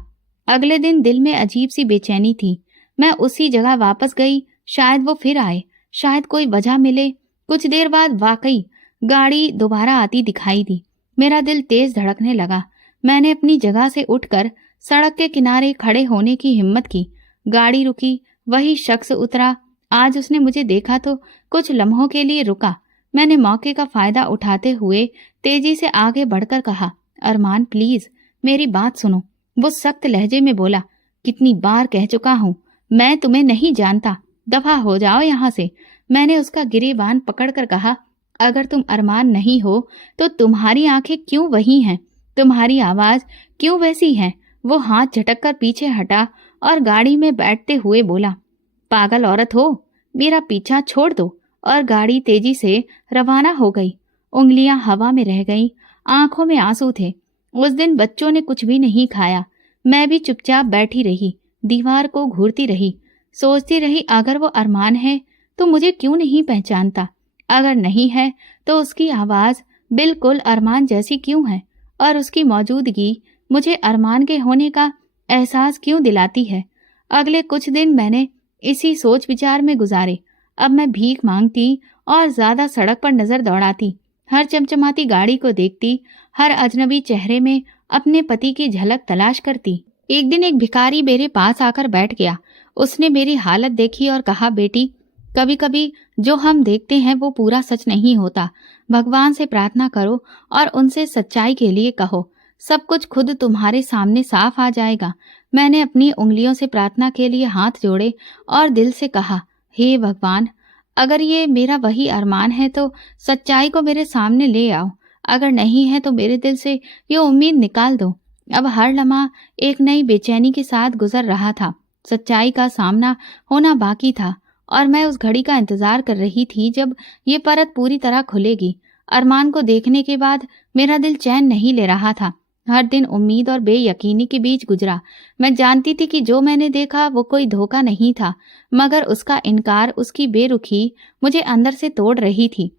अगले दिन दिल में अजीब सी बेचैनी थी। मैं उसी जगह वापस गई, शायद वो फिर आए, शायद कोई वजह मिले। कुछ देर बाद वाकई गाड़ी दोबारा आती दिखाई दी। मेरा दिल तेज धड़कने लगा। मैंने अपनी जगह से उठकर सड़क के किनारे खड़े होने की हिम्मत की। गाड़ी रुकी, वही शख्स उतरा। आज उसने मुझे देखा तो कुछ लम्हों के लिए रुका। मैंने मौके का फायदा उठाते हुए तेजी से आगे बढ़कर कहा, अरमान प्लीज मेरी बात सुनो। वो सख्त लहजे में बोला, कितनी बार कह चुका हूं, मैं तुम्हें नहीं जानता, दफा हो जाओ यहाँ से। मैंने उसका गिरेबान पकड़कर कहा, अगर तुम अरमान नहीं हो तो तुम्हारी आंखें क्यों वही हैं, तुम्हारी आवाज क्यों वैसी है? वो हाथ झटक कर पीछे हटा और गाड़ी में बैठते हुए बोला, पागल औरत हो, मेरा पीछा छोड़ दो। और गाड़ी तेजी से रवाना हो गई। उंगलियां हवा में रह गईं, आंखों में आंसू थे। उस दिन बच्चों ने कुछ भी नहीं खाया। मैं भी चुपचाप बैठी रही, दीवार को घूरती रही, सोचती रही अगर वो अरमान है तो मुझे क्यों नहीं पहचानता, अगर नहीं है तो उसकी आवाज बिल्कुल अरमान जैसी क्यों है, और उसकी मौजूदगी मुझे अरमान के होने का एहसास क्यों दिलाती है। अगले कुछ दिन मैंने इसी सोच विचार में गुजारे। अब मैं भीख मांगती और ज्यादा सड़क पर नजर दौड़ाती, हर चमचमाती गाड़ी को देखती, हर अजनबी चेहरे में अपने पति की झलक तलाश करती। एक दिन एक भिखारी मेरे पास आकर बैठ गया। उसने मेरी हालत देखी और कहा, बेटी, कभी कभी जो हम देखते हैं वो पूरा सच नहीं होता। भगवान से प्रार्थना करो और उनसे सच्चाई के लिए कहो, सब कुछ खुद तुम्हारे सामने साफ आ जाएगा। मैंने अपनी उंगलियों से प्रार्थना के लिए हाथ जोड़े और दिल से कहा, हे भगवान, अगर ये मेरा वही अरमान है तो सच्चाई को मेरे सामने ले आओ, अगर नहीं है तो मेरे दिल से ये उम्मीद निकाल दो। अब हर लम्हा एक नई बेचैनी के साथ गुजर रहा था। सच्चाई का सामना होना बाकी था और मैं उस घड़ी का इंतजार कर रही थी जब ये परत पूरी तरह खुलेगी। अरमान को देखने के बाद मेरा दिल चैन नहीं ले रहा था। हर दिन उम्मीद और बेयकीनी के बीच गुजरा। मैं जानती थी कि जो मैंने देखा वो कोई धोखा नहीं था, मगर उसका इनकार, उसकी बेरुखी मुझे अंदर से तोड़ रही थी।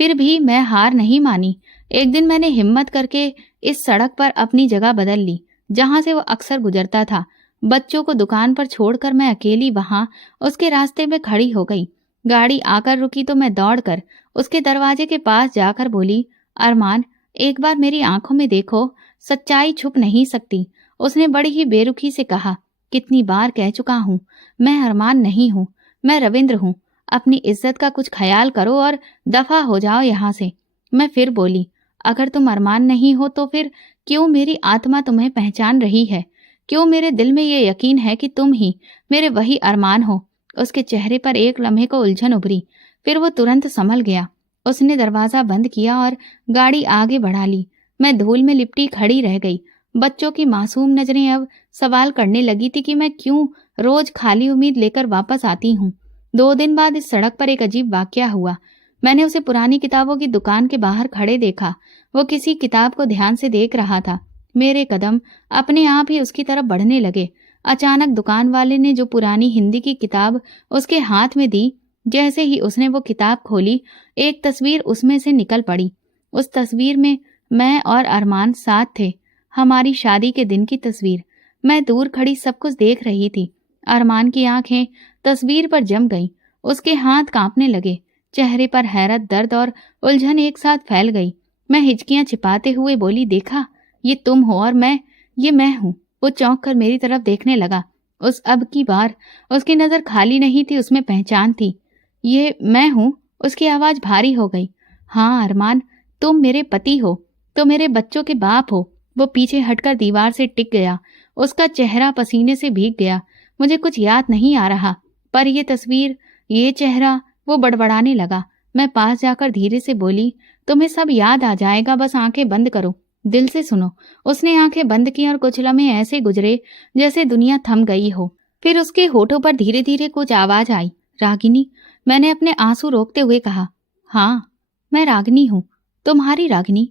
फिर भी मैं हार नहीं मानी। एक दिन मैंने हिम्मत करके इस सड़क पर अपनी जगह बदल ली जहां से वो अक्सर गुजरता था। बच्चों को दुकान पर छोड़कर मैं अकेली वहां उसके रास्ते में खड़ी हो गई। गाड़ी आकर रुकी तो मैं दौड़कर उसके दरवाजे के पास जाकर बोली, अरमान, एक बार मेरी आंखों में देखो, सच्चाई छुप नहीं सकती। उसने बड़ी ही बेरुखी से कहा, कितनी बार कह चुका हूं, मैं अरमान नहीं हूं, मैं रविंद्र हूं। अपनी इज्जत का कुछ ख्याल करो और दफा हो जाओ यहाँ से। मैं फिर बोली, अगर तुम अरमान नहीं हो तो फिर क्यों मेरी आत्मा तुम्हें पहचान रही है? क्यों मेरे दिल में ये यकीन है कि तुम ही मेरे वही अरमान हो? उसके चेहरे पर एक लम्हे को उलझन उभरी, फिर वो तुरंत संभल गया। उसने दरवाजा बंद किया और गाड़ी आगे बढ़ा ली। मैं धूल में लिपटी खड़ी रह गई। बच्चों की मासूम नजरें अब सवाल करने लगी थी कि मैं क्यों रोज खाली उम्मीद लेकर वापस आती हूँ। 2 दिन बाद इस सड़क पर एक अजीब वाकया हुआ। मैंने उसे पुरानी किताबों की दुकान के बाहर खड़े देखा। वो किसी किताब को ध्यान से देख रहा था। मेरे कदम अपने आप ही उसकी तरफ बढ़ने लगे। अचानक दुकान वाले ने जो पुरानी हिंदी की किताब उसके हाथ में दी, जैसे ही उसने वो किताब खोली, एक तस्वीर उसमें से निकल पड़ी। उस तस्वीर में मैं और अरमान साथ थे, हमारी शादी के दिन की तस्वीर। मैं दूर खड़ी सब कुछ देख रही थी। अरमान की आंखें तस्वीर पर जम गईं, उसके हाथ कांपने लगे, चेहरे पर हैरत, दर्द और उलझन एक साथ फैल गई। मैं हिचकियां छिपाते हुए बोली, देखा, ये तुम हो और ये मैं हूं। वो चौंक कर मेरी तरफ देखने लगा। उस अब की बार उसकी नजर खाली नहीं थी, उसमें पहचान थी। ये मैं हूं? उसकी आवाज भारी हो गई। हाँ अरमान, तुम मेरे पति हो, तो मेरे बच्चों के बाप हो। वो पीछे हटकर दीवार से टिक गया। उसका चेहरा पसीने से भीग गया। मुझे कुछ याद नहीं आ रहा, पर ये तस्वीर, ये चेहरा। वो बड़बड़ाने लगा। मैं पास जाकर धीरे से बोली, तुम्हें सब याद आ जाएगा, बस आंखें बंद करो, दिल से सुनो। उसने आंखें बंद की और कुछ लम्हे ऐसे गुजरे जैसे दुनिया थम गई हो। फिर उसके होठों पर धीरे धीरे कुछ आवाज आई, रागिनी। मैंने अपने आंसू रोकते हुए कहा, हाँ मैं रागिनी हूँ, तुम्हारी रागिनी।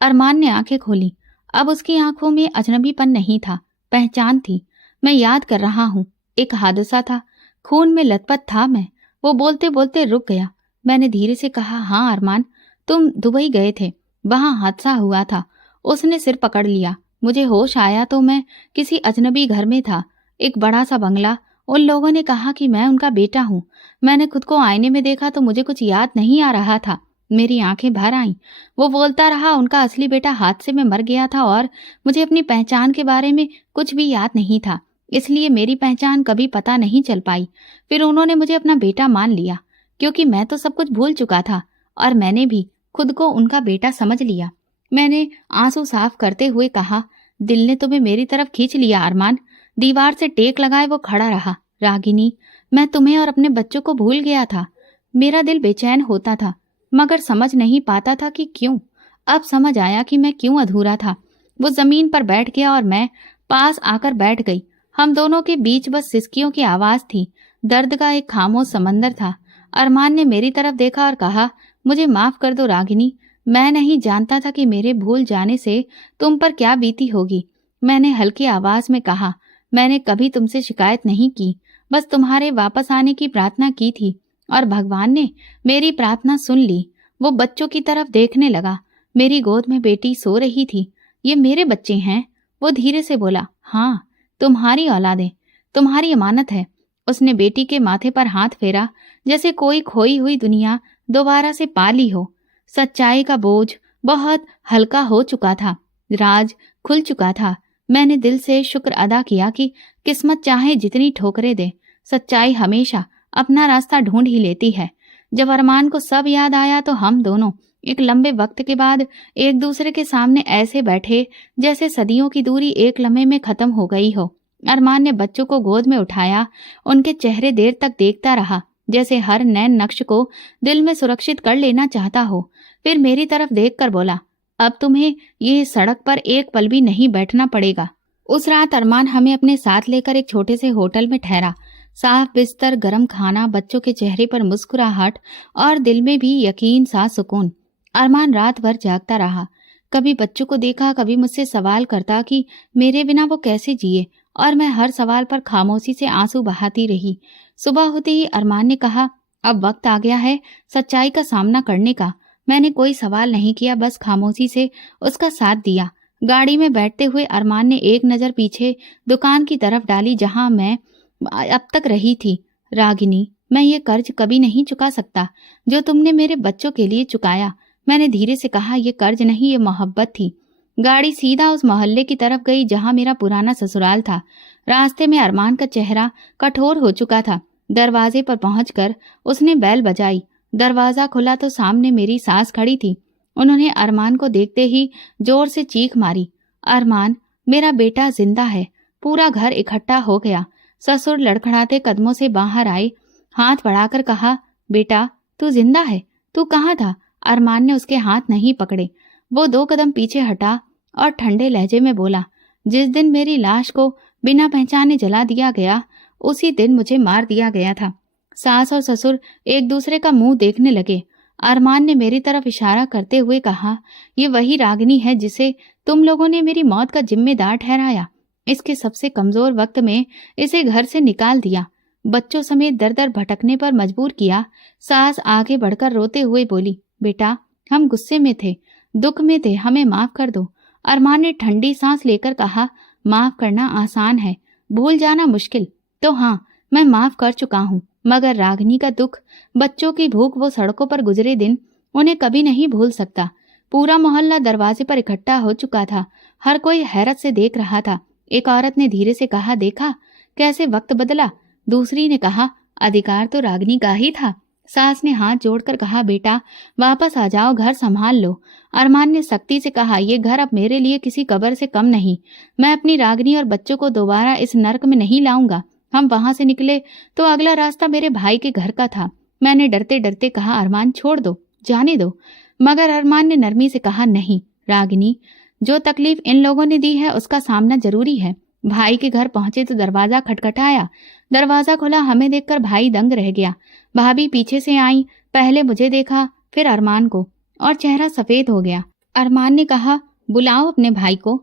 अरमान ने आंखें खोली। अब उसकी आंखों में अजनबीपन नहीं था, पहचान थी। मैं याद कर रहा हूँ, एक हादसा था, खून में लथपथ था मैं। वो बोलते बोलते रुक गया। मैंने धीरे से कहा, हाँ अरमान, तुम दुबई गए थे, वहां हादसा हुआ था। उसने सिर पकड़ लिया। मुझे होश आया तो मैं किसी अजनबी घर में था, एक बड़ा सा बंगला। उन लोगों ने कहा कि मैं उनका बेटा हूँ। मैंने खुद को आईने में देखा तो मुझे कुछ याद नहीं आ रहा था। मेरी आंखें भर आईं। वो बोलता रहा, उनका असली बेटा हादसे में मर गया था और मुझे अपनी पहचान के बारे में कुछ भी याद नहीं था, इसलिए मेरी पहचान कभी पता नहीं चल पाई। फिर उन्होंने मुझे अपना बेटा मान लिया, क्योंकि मैं तो सब कुछ भूल चुका था और मैंने भी खुद को उनका बेटा समझ लिया। मैंने आंसू साफ करते हुए कहा, दिल ने तुम्हें मेरी तरफ खींच लिया अरमान। दीवार से टेक लगाए वो खड़ा रहा। रागिनी, मैं तुम्हें और अपने बच्चों को भूल गया था। मेरा दिल बेचैन होता था, मगर समझ नहीं पाता था कि क्यों। अब समझ आया कि मैं क्यों अधूरा था। वो जमीन पर बैठ गया और मैं पास आकर बैठ गई। हम दोनों के बीच बस सिसकियों की आवाज थी। दर्द का एक खामोश समंदर था। अरमान ने मेरी तरफ देखा और कहा, मुझे माफ कर दो रागिनी, मैं नहीं जानता था कि मेरे भूल जाने से तुम पर क्या बीती होगी। मैंने हल्की आवाज में कहा, मैंने कभी तुमसे शिकायत नहीं की, बस तुम्हारे वापस आने की प्रार्थना की थी और भगवान ने मेरी प्रार्थना सुन ली। वो बच्चों की तरफ देखने लगा। मेरी गोद में बेटी सो रही थी। ये मेरे बच्चे हैं? वो धीरे से बोला, हाँ, तुम्हारी औलादें, तुम्हारी अमानत है। उसने बेटी के माथे पर हाथ फेरा, जैसे कोई खोई हुई दुनिया दोबारा से पा ली हो। सच्चाई का बोझ बहुत हल्का हो चुका था। राज खुल चुका था। मैंने दिल से शुक्र अदा किया कि किस्मत चाहे जितनी ठोकरें दे, सच्चाई हमेशा अपना रास्ता ढूंढ ही लेती है। जब अरमान को सब याद आया तो हम दोनों एक लंबे वक्त के बाद एक दूसरे के सामने ऐसे बैठे जैसे सदियों की दूरी एक लम्हे में खत्म हो गई हो। अरमान ने बच्चों को गोद में उठाया। उनके चेहरे देर तक देखता रहा, जैसे हर नैन नक्श को दिल में सुरक्षित कर लेना चाहता हो। फिर मेरी तरफ देखकर बोला, अब तुम्हें ये सड़क पर एक पल भी नहीं बैठना पड़ेगा। उस रात अरमान हमें अपने साथ लेकर एक छोटे से होटल में ठहरा। साफ बिस्तर, गरम खाना, बच्चों के चेहरे पर मुस्कुराहट और दिल में भी यकीन सा सुकून। अरमान रात भर जागता रहा। कभी बच्चों को देखा, कभी मुझसे सवाल करता कि मेरे बिना वो कैसे जिए, और मैं हर सवाल पर खामोशी से आंसू बहाती रही। सुबह होते ही अरमान ने कहा, अब वक्त आ गया है सच्चाई का सामना करने का। मैंने कोई सवाल नहीं किया, बस खामोशी से उसका साथ दिया। गाड़ी में बैठते हुए अरमान ने एक नज़र पीछे दुकान की तरफ डाली जहां मैं अब तक रही थी। रागिनी, मैं ये कर्ज कभी नहीं चुका सकता जो तुमने मेरे बच्चों के लिए चुकाया। मैंने धीरे से कहा, ये कर्ज नहीं, ये मोहब्बत थी। गाड़ी सीधा उस मोहल्ले की तरफ गई जहां मेरा पुराना ससुराल था। रास्ते में अरमान का चेहरा कठोर हो चुका था। दरवाजे पर पहुंचकर उसने बेल बजाई। दरवाजा खुला तो सामने मेरी सास खड़ी थी। उन्होंने अरमान को देखते ही जोर से चीख मारी, अरमान, मेरा बेटा जिंदा है। पूरा घर इकट्ठा हो गया। ससुर लड़खड़ाते कदमों से बाहर आए, हाथ बढ़ाकर कहा, बेटा तू जिंदा है, तू कहाँ था? अरमान ने उसके हाथ नहीं पकड़े। वो 2 कदम पीछे हटा और ठंडे लहजे में बोला, जिस दिन मेरी लाश को बिना पहचाने जला दिया गया, उसी दिन मुझे मार दिया गया था। सास और ससुर एक दूसरे का मुंह देखने लगे। अरमान ने मेरी तरफ इशारा करते हुए कहा, ये वही रागिनी है जिसे तुम लोगों ने मेरी मौत का जिम्मेदार ठहराया। इसके सबसे कमजोर वक्त में इसे घर से निकाल दिया, बच्चों समेत दर दर भटकने पर मजबूर किया। सास आगे बढ़कर रोते हुए बोली, बेटा हम गुस्से में थे, दुख में थे, हमें माफ कर दो। अरमान ने ठंडी सांस लेकर कहा, माफ करना आसान है, भूल जाना मुश्किल। तो हाँ, मैं माफ कर चुका हूँ, मगर रागिनी का दुख, बच्चों की भूख, वो सड़कों पर गुजरे दिन, उन्हें कभी नहीं भूल सकता। पूरा मोहल्ला दरवाजे पर इकट्ठा हो चुका था। हर कोई हैरत से देख रहा था। एक औरत ने धीरे से कहा, देखा कैसे वक्त बदला। दूसरी ने कहा, अधिकार तो रागिनी का ही था। सास ने हाथ जोड़कर कहा, बेटा वापस आ जाओ, घर संभाल लो। अरमान ने सख्ती से कहा, ये घर अब मेरे लिए किसी कब्र से कम नहीं। मैं अपनी रागिनी और बच्चों को दोबारा इस नर्क में नहीं लाऊंगा। हम वहां से निकले तो अगला रास्ता मेरे भाई के घर का था। मैंने डरते डरते कहा, अरमान छोड़ दो, जाने दो। मगर अरमान ने नरमी से कहा, नहीं रागिनी, जो तकलीफ इन लोगों ने दी है उसका सामना जरूरी है। भाई के घर पहुंचे तो दरवाजा खटखटाया। दरवाजा खुला, हमें देखकर भाई दंग रह गया। भाभी पीछे से आई, पहले मुझे देखा फिर अरमान को, और चेहरा सफेद हो गया। अरमान ने कहा, बुलाओ अपने भाई को।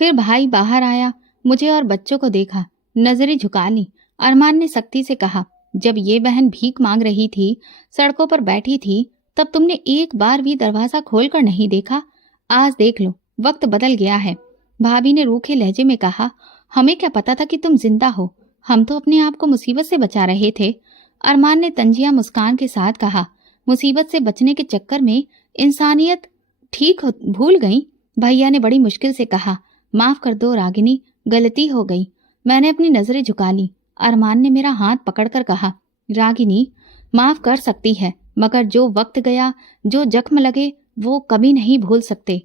फिर भाई बाहर आया, मुझे और बच्चों को देखा, नजरें झुका ली। अरमान ने सख्ती से कहा, जब ये बहन भीख मांग रही थी, सड़कों पर बैठी थी, तब तुमने एक बार भी दरवाजा खोलकर नहीं देखा। आज देख लो, वक्त बदल गया है। भाभी ने रूखे लहजे में कहा, हमें क्या पता था कि तुम जिंदा हो, हम तो अपने आप को मुसीबत से बचा रहे थे। अरमान ने तंजिया मुस्कान के साथ कहा, मुसीबत से बचने के चक्कर में इंसानियत भूल गई। भैया ने बड़ी मुश्किल से कहा, माफ कर दो रागिनी, गलती हो गई। मैंने अपनी नजरें झुका ली। अरमान ने मेरा हाथ पकड़कर कहा, रागिनी माफ कर सकती है, मगर जो वक्त गया, जो जख्म लगे, वो कभी नहीं भूल सकते।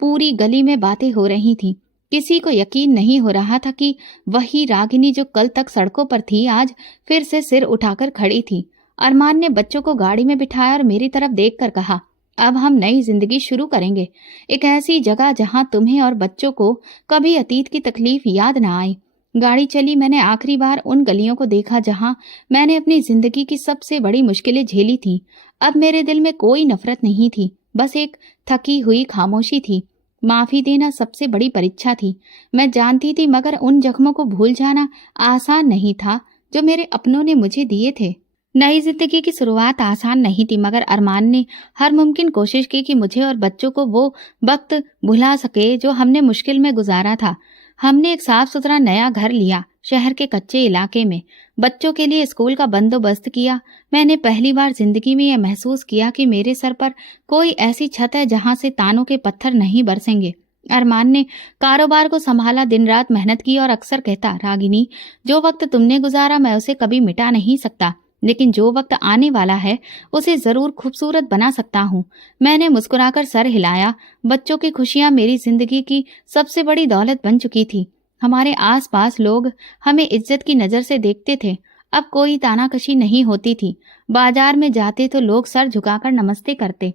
पूरी गली में बातें हो रही थीं। किसी को यकीन नहीं हो रहा था कि वही रागिनी जो कल तक सड़कों पर थी, आज फिर से सिर उठाकर खड़ी थी। अरमान ने बच्चों को गाड़ी में बिठाया और मेरी तरफ देखकर कहा, अब हम नई जिंदगी शुरू करेंगे, एक ऐसी जगह जहां तुम्हें और बच्चों को कभी अतीत की तकलीफ याद ना आए। गाड़ी चली। मैंने आखिरी बार उन गलियों को देखा जहां मैंने अपनी जिंदगी की सबसे बड़ी मुश्किलें झेली थी। अब मेरे दिल में कोई नफरत नहीं थी, बस एक थकी हुई खामोशी थी। माफी देना सबसे बड़ी परीक्षा थी, मैं जानती थी, मगर उन जख्मों को भूल जाना आसान नहीं था जो मेरे अपनों ने मुझे दिए थे। नई जिंदगी की शुरुआत आसान नहीं थी, मगर अरमान ने हर मुमकिन कोशिश की कि मुझे और बच्चों को वो वक्त भुला सके जो हमने मुश्किल में गुजारा था। हमने एक साफ सुथरा नया घर लिया, शहर के कच्चे इलाके में। बच्चों के लिए स्कूल का बंदोबस्त किया। मैंने पहली बार जिंदगी में यह महसूस किया कि मेरे सर पर कोई ऐसी छत है जहां से तानों के पत्थर नहीं बरसेंगे। अरमान ने कारोबार को संभाला, दिन रात मेहनत की और अक्सर कहता, रागिनी जो वक्त तुमने गुजारा मैं उसे कभी मिटा नहीं सकता, लेकिन जो वक्त आने वाला है उसे जरूर खूबसूरत बना सकता हूँ। मैंने मुस्कुराकर सर हिलाया। बच्चों की खुशियां मेरी जिंदगी की सबसे बड़ी दौलत बन चुकी थी। हमारे आसपास लोग हमें इज्जत की नजर से देखते थे। अब कोई तानाकशी नहीं होती थी। बाजार में जाते तो लोग सर झुकाकर नमस्ते करते।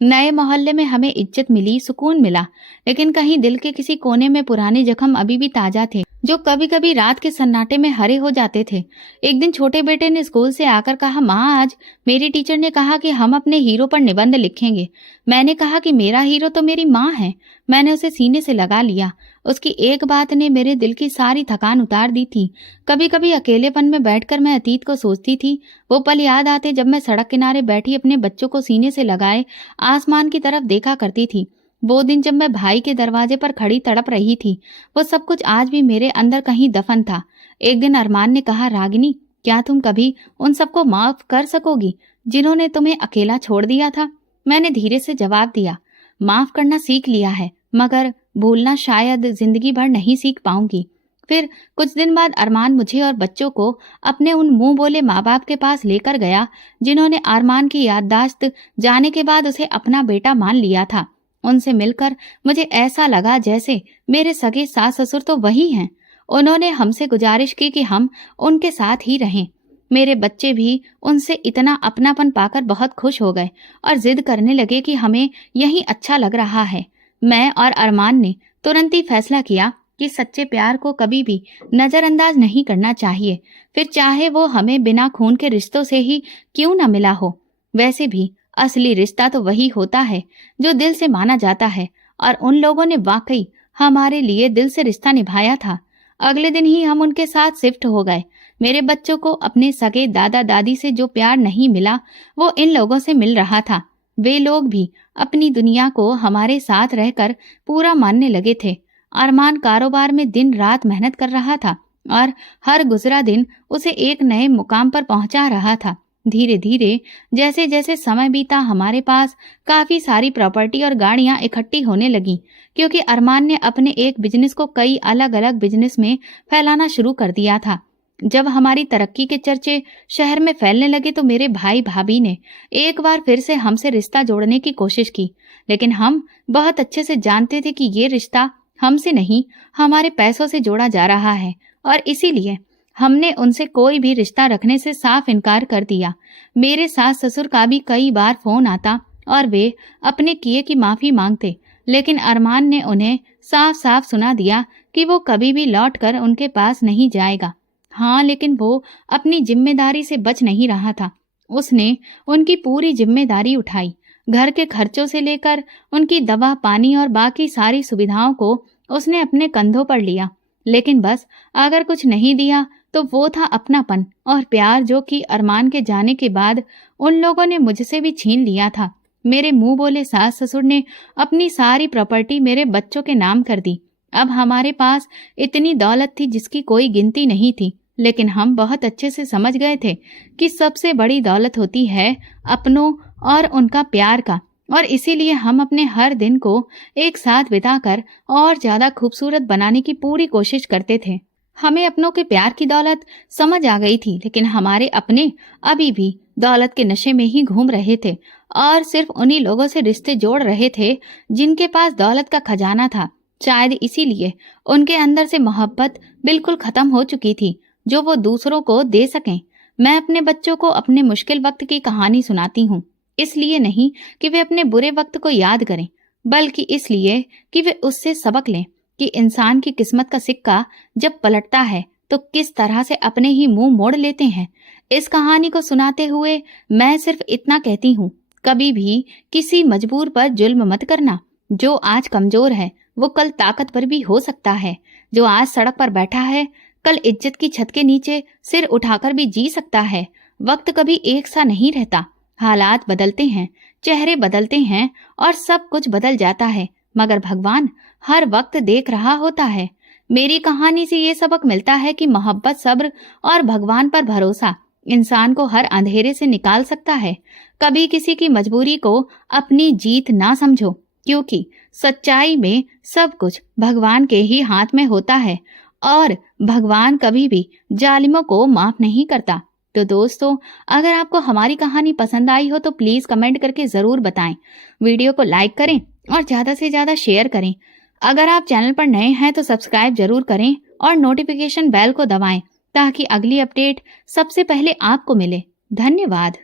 नए मोहल्ले में हमें इज्जत मिली, सुकून मिला, लेकिन कहीं दिल के किसी कोने में पुराने जख्म अभी भी ताजा थे, जो कभी कभी रात के सन्नाटे में हरे हो जाते थे। एक दिन छोटे बेटे ने स्कूल से आकर कहा, माँ आज मेरी टीचर ने कहा कि हम अपने हीरो पर निबंध लिखेंगे। मैंने कहा कि मेरा हीरो तो मेरी माँ है। मैंने उसे सीने से लगा लिया। उसकी एक बात ने मेरे दिल की सारी थकान उतार दी थी। कभी कभी अकेलेपन में बैठकर मैं अतीत को सोचती थी। वो पल याद आते जब मैं सड़क किनारे बैठी अपने बच्चों को सीने से लगाए आसमान की तरफ देखा करती थी। वो दिन जब मैं भाई के दरवाजे पर खड़ी तड़प रही थी, वो सब कुछ आज भी मेरे अंदर कहीं दफन था। एक दिन अरमान ने कहा, रागिनी क्या तुम कभी उन सबको माफ कर सकोगी जिन्होंने तुम्हें अकेला छोड़ दिया था? मैंने धीरे से जवाब दिया, माफ करना सीख लिया है, मगर भूलना शायद जिंदगी भर नहीं सीख पाऊंगी। फिर कुछ दिन बाद अरमान मुझे और बच्चों को अपने उन मुंह बोले माँ बाप के पास लेकर गया जिन्होंने अरमान की याददाश्त जाने के बाद उसे अपना बेटा मान लिया था। उनसे मिलकर मुझे ऐसा लगा जैसे मेरे सगे सास ससुर तो वही हैं। उन्होंने हमसे गुजारिश की कि हम उनके साथ ही रहें। मेरे बच्चे भी उनसे इतना अपनापन पाकर बहुत खुश हो गए और जिद करने लगे कि हमें यहीं अच्छा लग रहा है। मैं और अरमान ने तुरंत ही फैसला किया कि सच्चे प्यार को कभी भी नजरअंदाज नहीं करना चाहिए, फिर चाहे वो हमें बिना खून के रिश्तों से ही क्यों न मिला हो। वैसे भी असली रिश्ता तो वही होता है जो दिल से माना जाता है, और उन लोगों ने वाकई हमारे लिए दिल से रिश्ता निभाया था। अगले दिन ही हम उनके साथ शिफ्ट हो गए। मेरे बच्चों को अपने सगे दादा दादी से जो प्यार नहीं मिला वो इन लोगों से मिल रहा था। वे लोग भी अपनी दुनिया को हमारे साथ रहकर पूरा मानने लगे थे। अरमान कारोबार में दिन रात मेहनत कर रहा था और हर गुजरा दिन उसे एक नए मुकाम पर पहुंचा रहा था। धीरे धीरे जैसे जैसे समय बीता हमारे पास काफी सारी प्रॉपर्टी और गाड़ियां इकट्ठी होने लगी, क्योंकि अरमान ने अपने एक बिजनेस को कई अलग अलग बिजनेस में फैलाना शुरू कर दिया था। जब हमारी तरक्की के चर्चे शहर में फैलने लगे तो मेरे भाई भाभी ने एक बार फिर से हमसे रिश्ता जोड़ने की कोशिश की, लेकिन हम बहुत अच्छे से जानते थे कि ये रिश्ता हमसे नहीं, हमारे पैसों से जोड़ा जा रहा है, और इसीलिए हमने उनसे कोई भी रिश्ता रखने से साफ इनकार कर दिया। मेरे सास ससुर का भी कई बार फोन आता और वे अपने किए की माफी मांगते, लेकिन अरमान ने उन्हें साफ साफ सुना दिया कि वो कभी भी लौट कर उनके पास नहीं जाएगा। हाँ, लेकिन वो अपनी जिम्मेदारी से बच नहीं रहा था। उसने उनकी पूरी जिम्मेदारी उठाई। घर के खर्चों से लेकर उनकी दवा पानी और बाकी सारी सुविधाओं को उसने अपने कंधों पर लिया। लेकिन बस अगर कुछ नहीं दिया तो वो था अपनापन और प्यार, जो कि अरमान के जाने के बाद उन लोगों ने मुझसे भी छीन लिया था। मेरे मुंह बोले सास ससुर ने अपनी सारी प्रॉपर्टी मेरे बच्चों के नाम कर दी। अब हमारे पास इतनी दौलत थी जिसकी कोई गिनती नहीं थी, लेकिन हम बहुत अच्छे से समझ गए थे कि सबसे बड़ी दौलत होती है अपनों और उनका प्यार का, और इसीलिए हम अपने हर दिन को एक साथ बिताकर और ज्यादा खूबसूरत बनाने की पूरी कोशिश करते थे। हमें अपनों के प्यार की दौलत समझ आ गई थी, लेकिन हमारे अपने अभी भी दौलत के नशे में ही घूम रहे थे और सिर्फ उन्हीं लोगों से रिश्ते जोड़ रहे थे जिनके पास दौलत का खजाना था। शायद इसीलिए उनके अंदर से मोहब्बत बिल्कुल खत्म हो चुकी थी जो वो दूसरों को दे सकें। मैं अपने बच्चों को अपने मुश्किल वक्त की कहानी सुनाती हूँ, इसलिए नहीं कि वे अपने बुरे वक्त को याद करें, बल्कि इसलिए कि वे उससे सबक लें कि इंसान की किस्मत का सिक्का जब पलटता है तो किस तरह से अपने ही मुंह मोड़ लेते हैं। इस कहानी को सुनाते हुए मैं सिर्फ इतना कहती हूँ, कभी भी किसी मजबूर पर जुल्म मत करना। जो आज कमजोर है वो कल ताकतवर भी हो सकता है। जो आज सड़क पर बैठा है कल इज्जत की छत के नीचे सिर उठाकर भी जी सकता है। वक्त कभी एक सा नहीं रहता, हालात बदलते हैं, चेहरे बदलते हैं और सब कुछ बदल जाता है, मगर भगवान हर वक्त देख रहा होता है। मेरी कहानी से ये सबक मिलता है कि मोहब्बत, सब्र और भगवान पर भरोसा इंसान को हर अंधेरे से निकाल सकता है। कभी किसी की मजबूरी को अपनी जीत ना समझो, क्योंकि सच्चाई में सब कुछ भगवान के ही हाथ में होता है और भगवान कभी भी जालिमों को माफ नहीं करता। तो दोस्तों, अगर आपको हमारी कहानी पसंद आई हो तो प्लीज कमेंट करके जरूर बताएं। वीडियो को लाइक करें और ज्यादा से ज्यादा शेयर करें। अगर आप चैनल पर नए हैं तो सब्सक्राइब जरूर करें और नोटिफिकेशन बेल को दबाएं ताकि अगली अपडेट सबसे पहले आपको मिले। धन्यवाद।